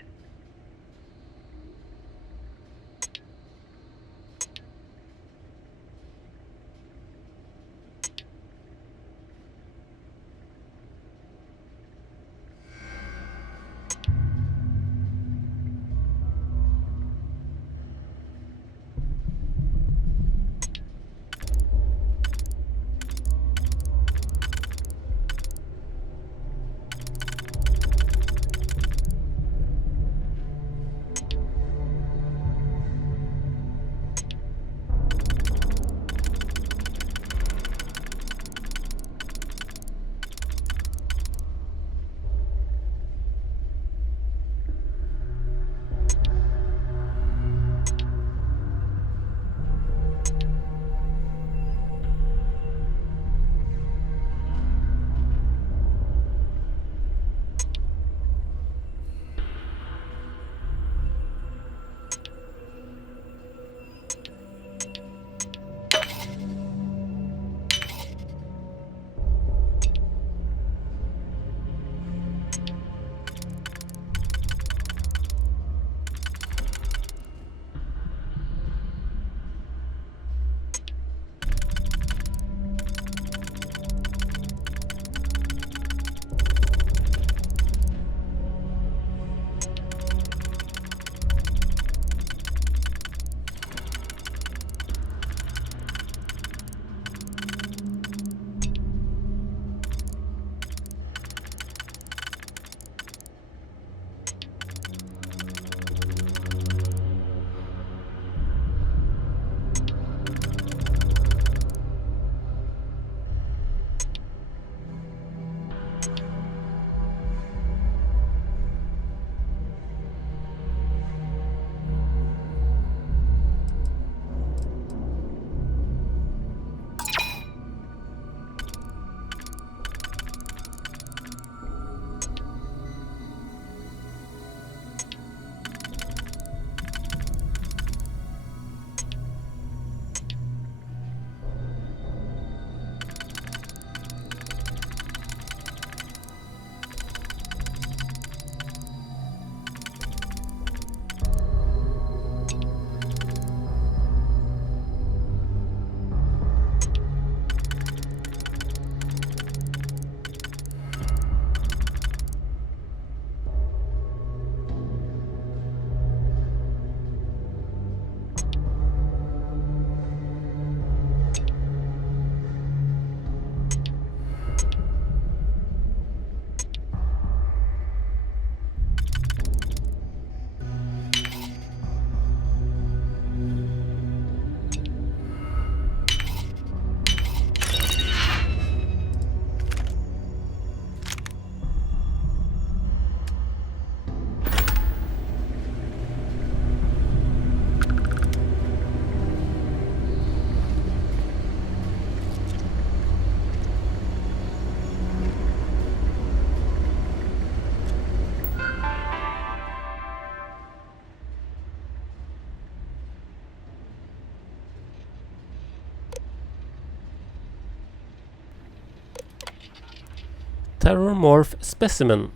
Terramorph specimen.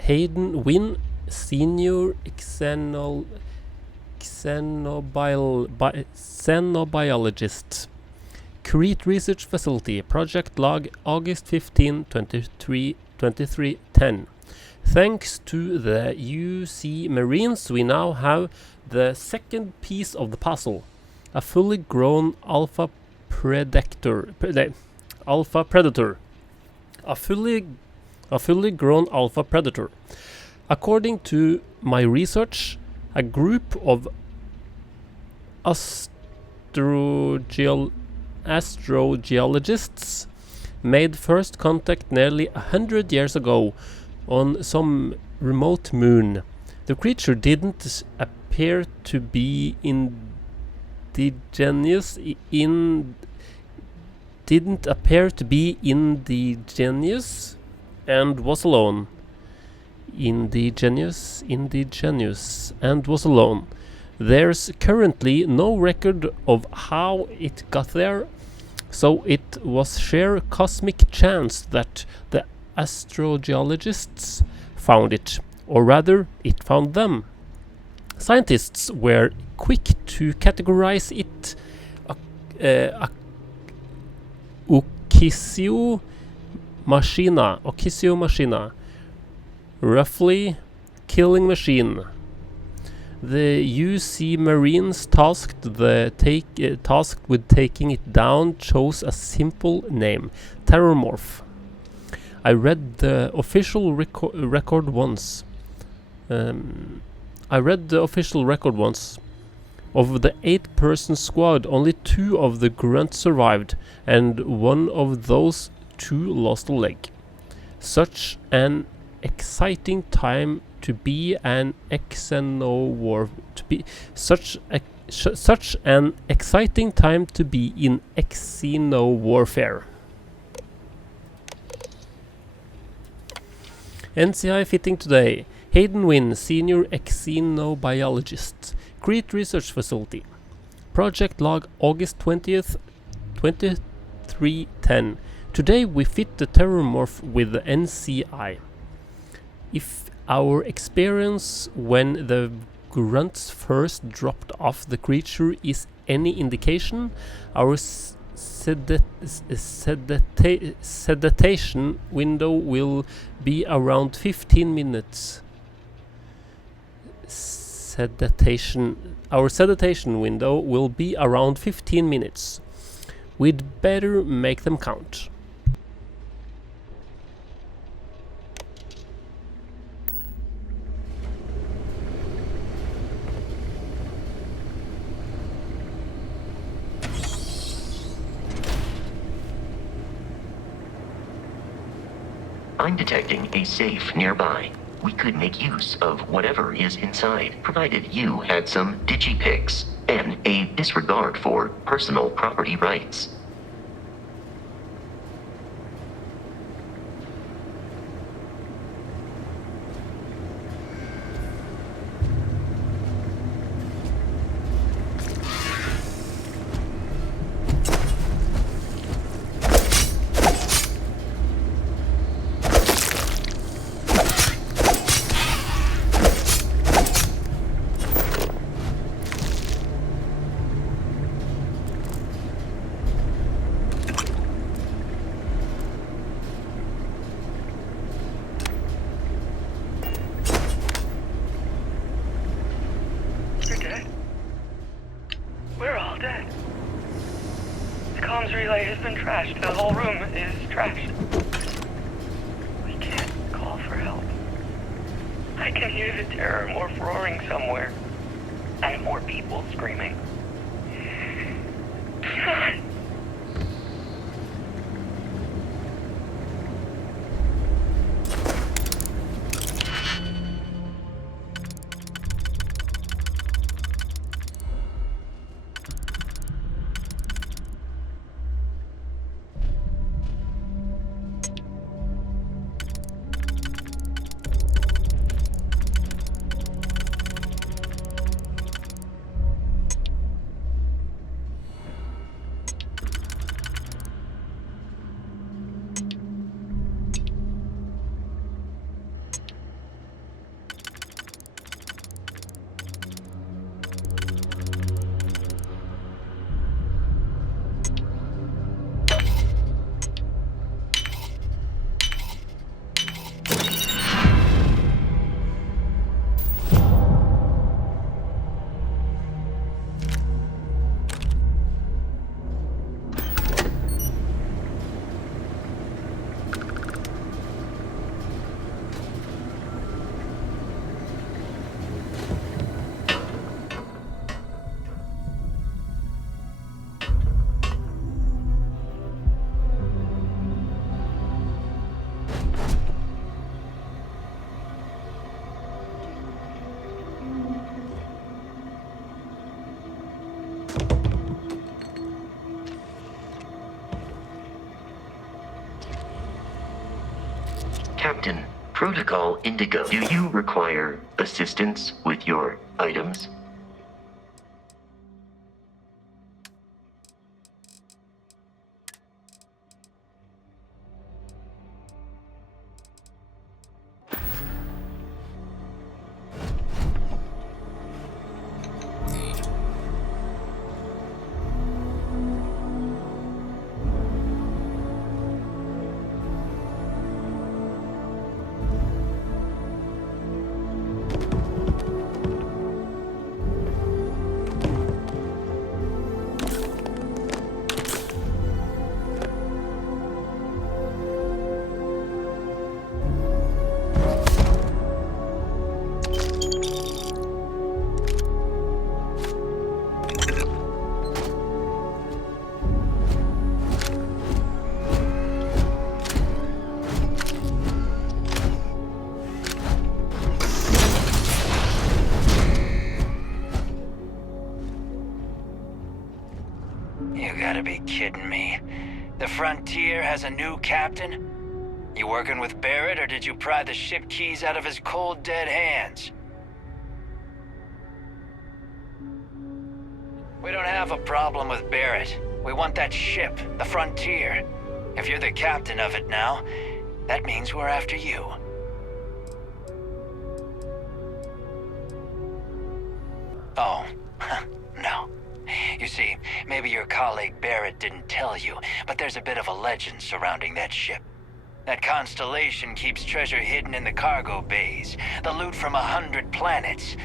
Hayden Wynn, senior xenobiologist. Crete Research Facility, Project Log, August 15, 2310. Thanks to the UC Marines, we now have the second piece of the puzzle. A fully grown alpha predator. A fully grown alpha predator. According to my research, a group of astrogeologists made first contact nearly 100 years ago on some remote moon. The creature didn't appear to be indigenous and was alone. Indigenous and was alone. There's currently no record of how it got there, so it was sheer cosmic chance that the astrogeologists found it, or rather, it found them. Scientists were quick to categorize it Ochisio machina, roughly killing machine. The UC Marines tasked with taking it down chose a simple name, Terramorph. I read the official record once. Of the 8-person squad, only 2 of the grunts survived, and one of those 2 lost a leg. Such an exciting time to be an such an exciting time to be in xeno-warfare. NCI fitting today. Hayden Wynn, senior xenobiologist. Crete Research Facility. Project Log, August 20th, 2310. Today we fit the Terramorph with the NCI. If our experience when the grunts first dropped off the creature is any indication, our sedation window will be around 15 minutes. Our sedation window will be around 15 minutes. We'd better make them count. I'm detecting a safe nearby. We could make use of whatever is inside, provided you had some digipics and a disregard for personal property rights. The whole room is trashed. We can't call for help. I can hear the Terramorph roaring somewhere. And more people screaming. Captain, Protocol Indigo. Do you require assistance with your items? You gotta be kidding me. The Frontier has a new captain? You working with Barrett, or did you pry the ship keys out of his cold, dead hands? We don't have a problem with Barrett. We want that ship, the Frontier. If you're the captain of it now, that means we're after you. Oh, no. You see, maybe your colleague Barrett didn't tell you, but there's a bit of a legend surrounding that ship. That Constellation keeps treasure hidden in the cargo bays, the loot from 100 planets,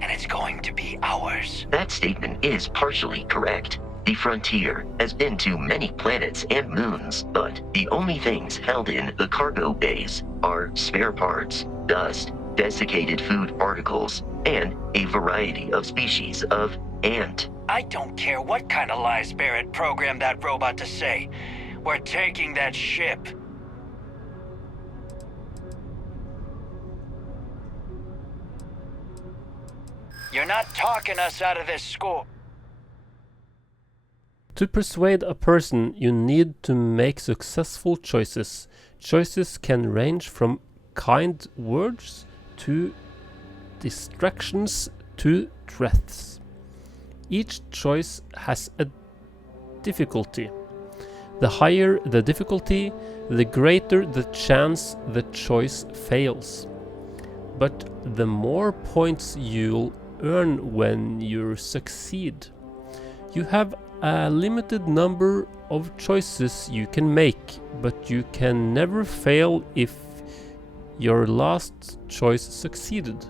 and it's going to be ours. That statement is partially correct. The Frontier has been to many planets and moons, but the only things held in the cargo bays are spare parts, dust, desiccated food particles, and a variety of species of ant. I don't care what kind of lies Barrett programmed that robot to say. We're taking that ship. You're not talking us out of this score. To persuade a person, you need to make successful choices. Choices can range from kind words to distractions to threats. Each choice has a difficulty. The higher the difficulty, the greater the chance the choice fails. But the more points you'll earn when you succeed. You have a limited number of choices you can make, but you can never fail if your last choice succeeded.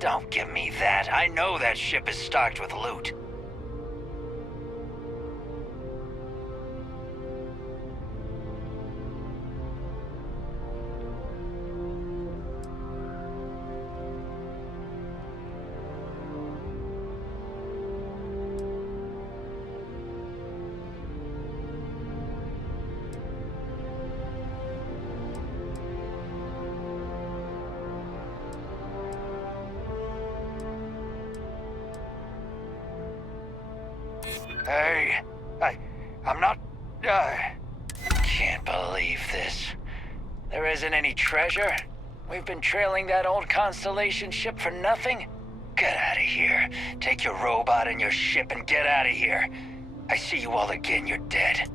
Don't give me that. I know that ship is stocked with loot. Hey, I'm not... Can't believe this. There isn't any treasure? We've been trailing that old Constellation ship for nothing? Get out of here. Take your robot and your ship and get out of here. I see you all again, you're dead.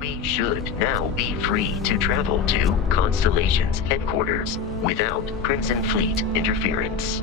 We should now be free to travel to Constellation's headquarters without Crimson Fleet interference.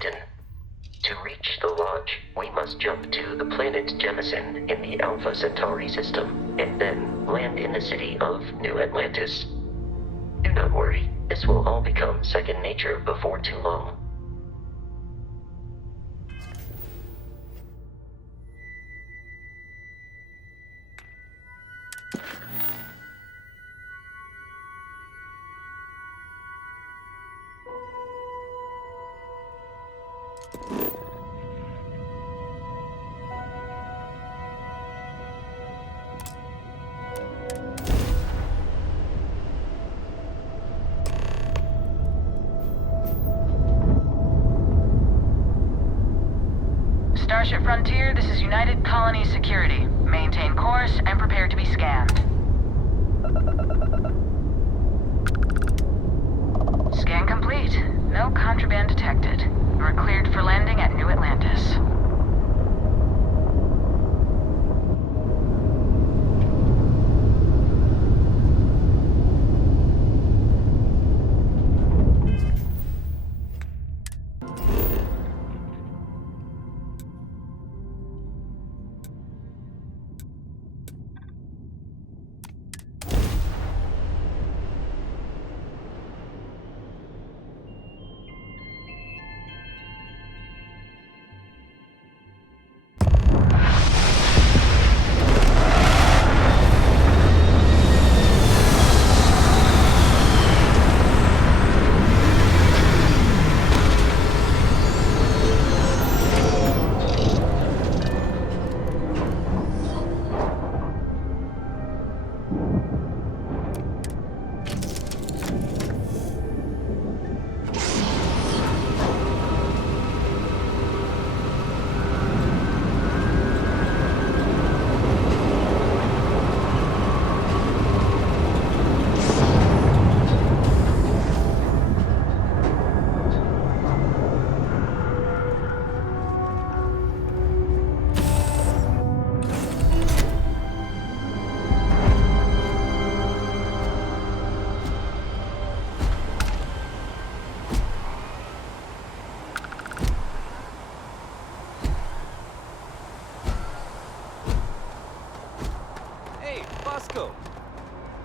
Captain. To reach the Lodge, we must jump to the planet Jemison in the Alpha Centauri system, and then land in the city of New Atlantis. Do not worry, this will all become second nature before too long. Starship Frontier, this is United Colony Security. Maintain course and prepare to be scanned. Scan complete. No contraband detected. We're cleared for landing at New Atlantis.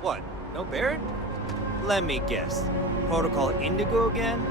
What? No Barrett? Let me guess. Protocol Indigo again?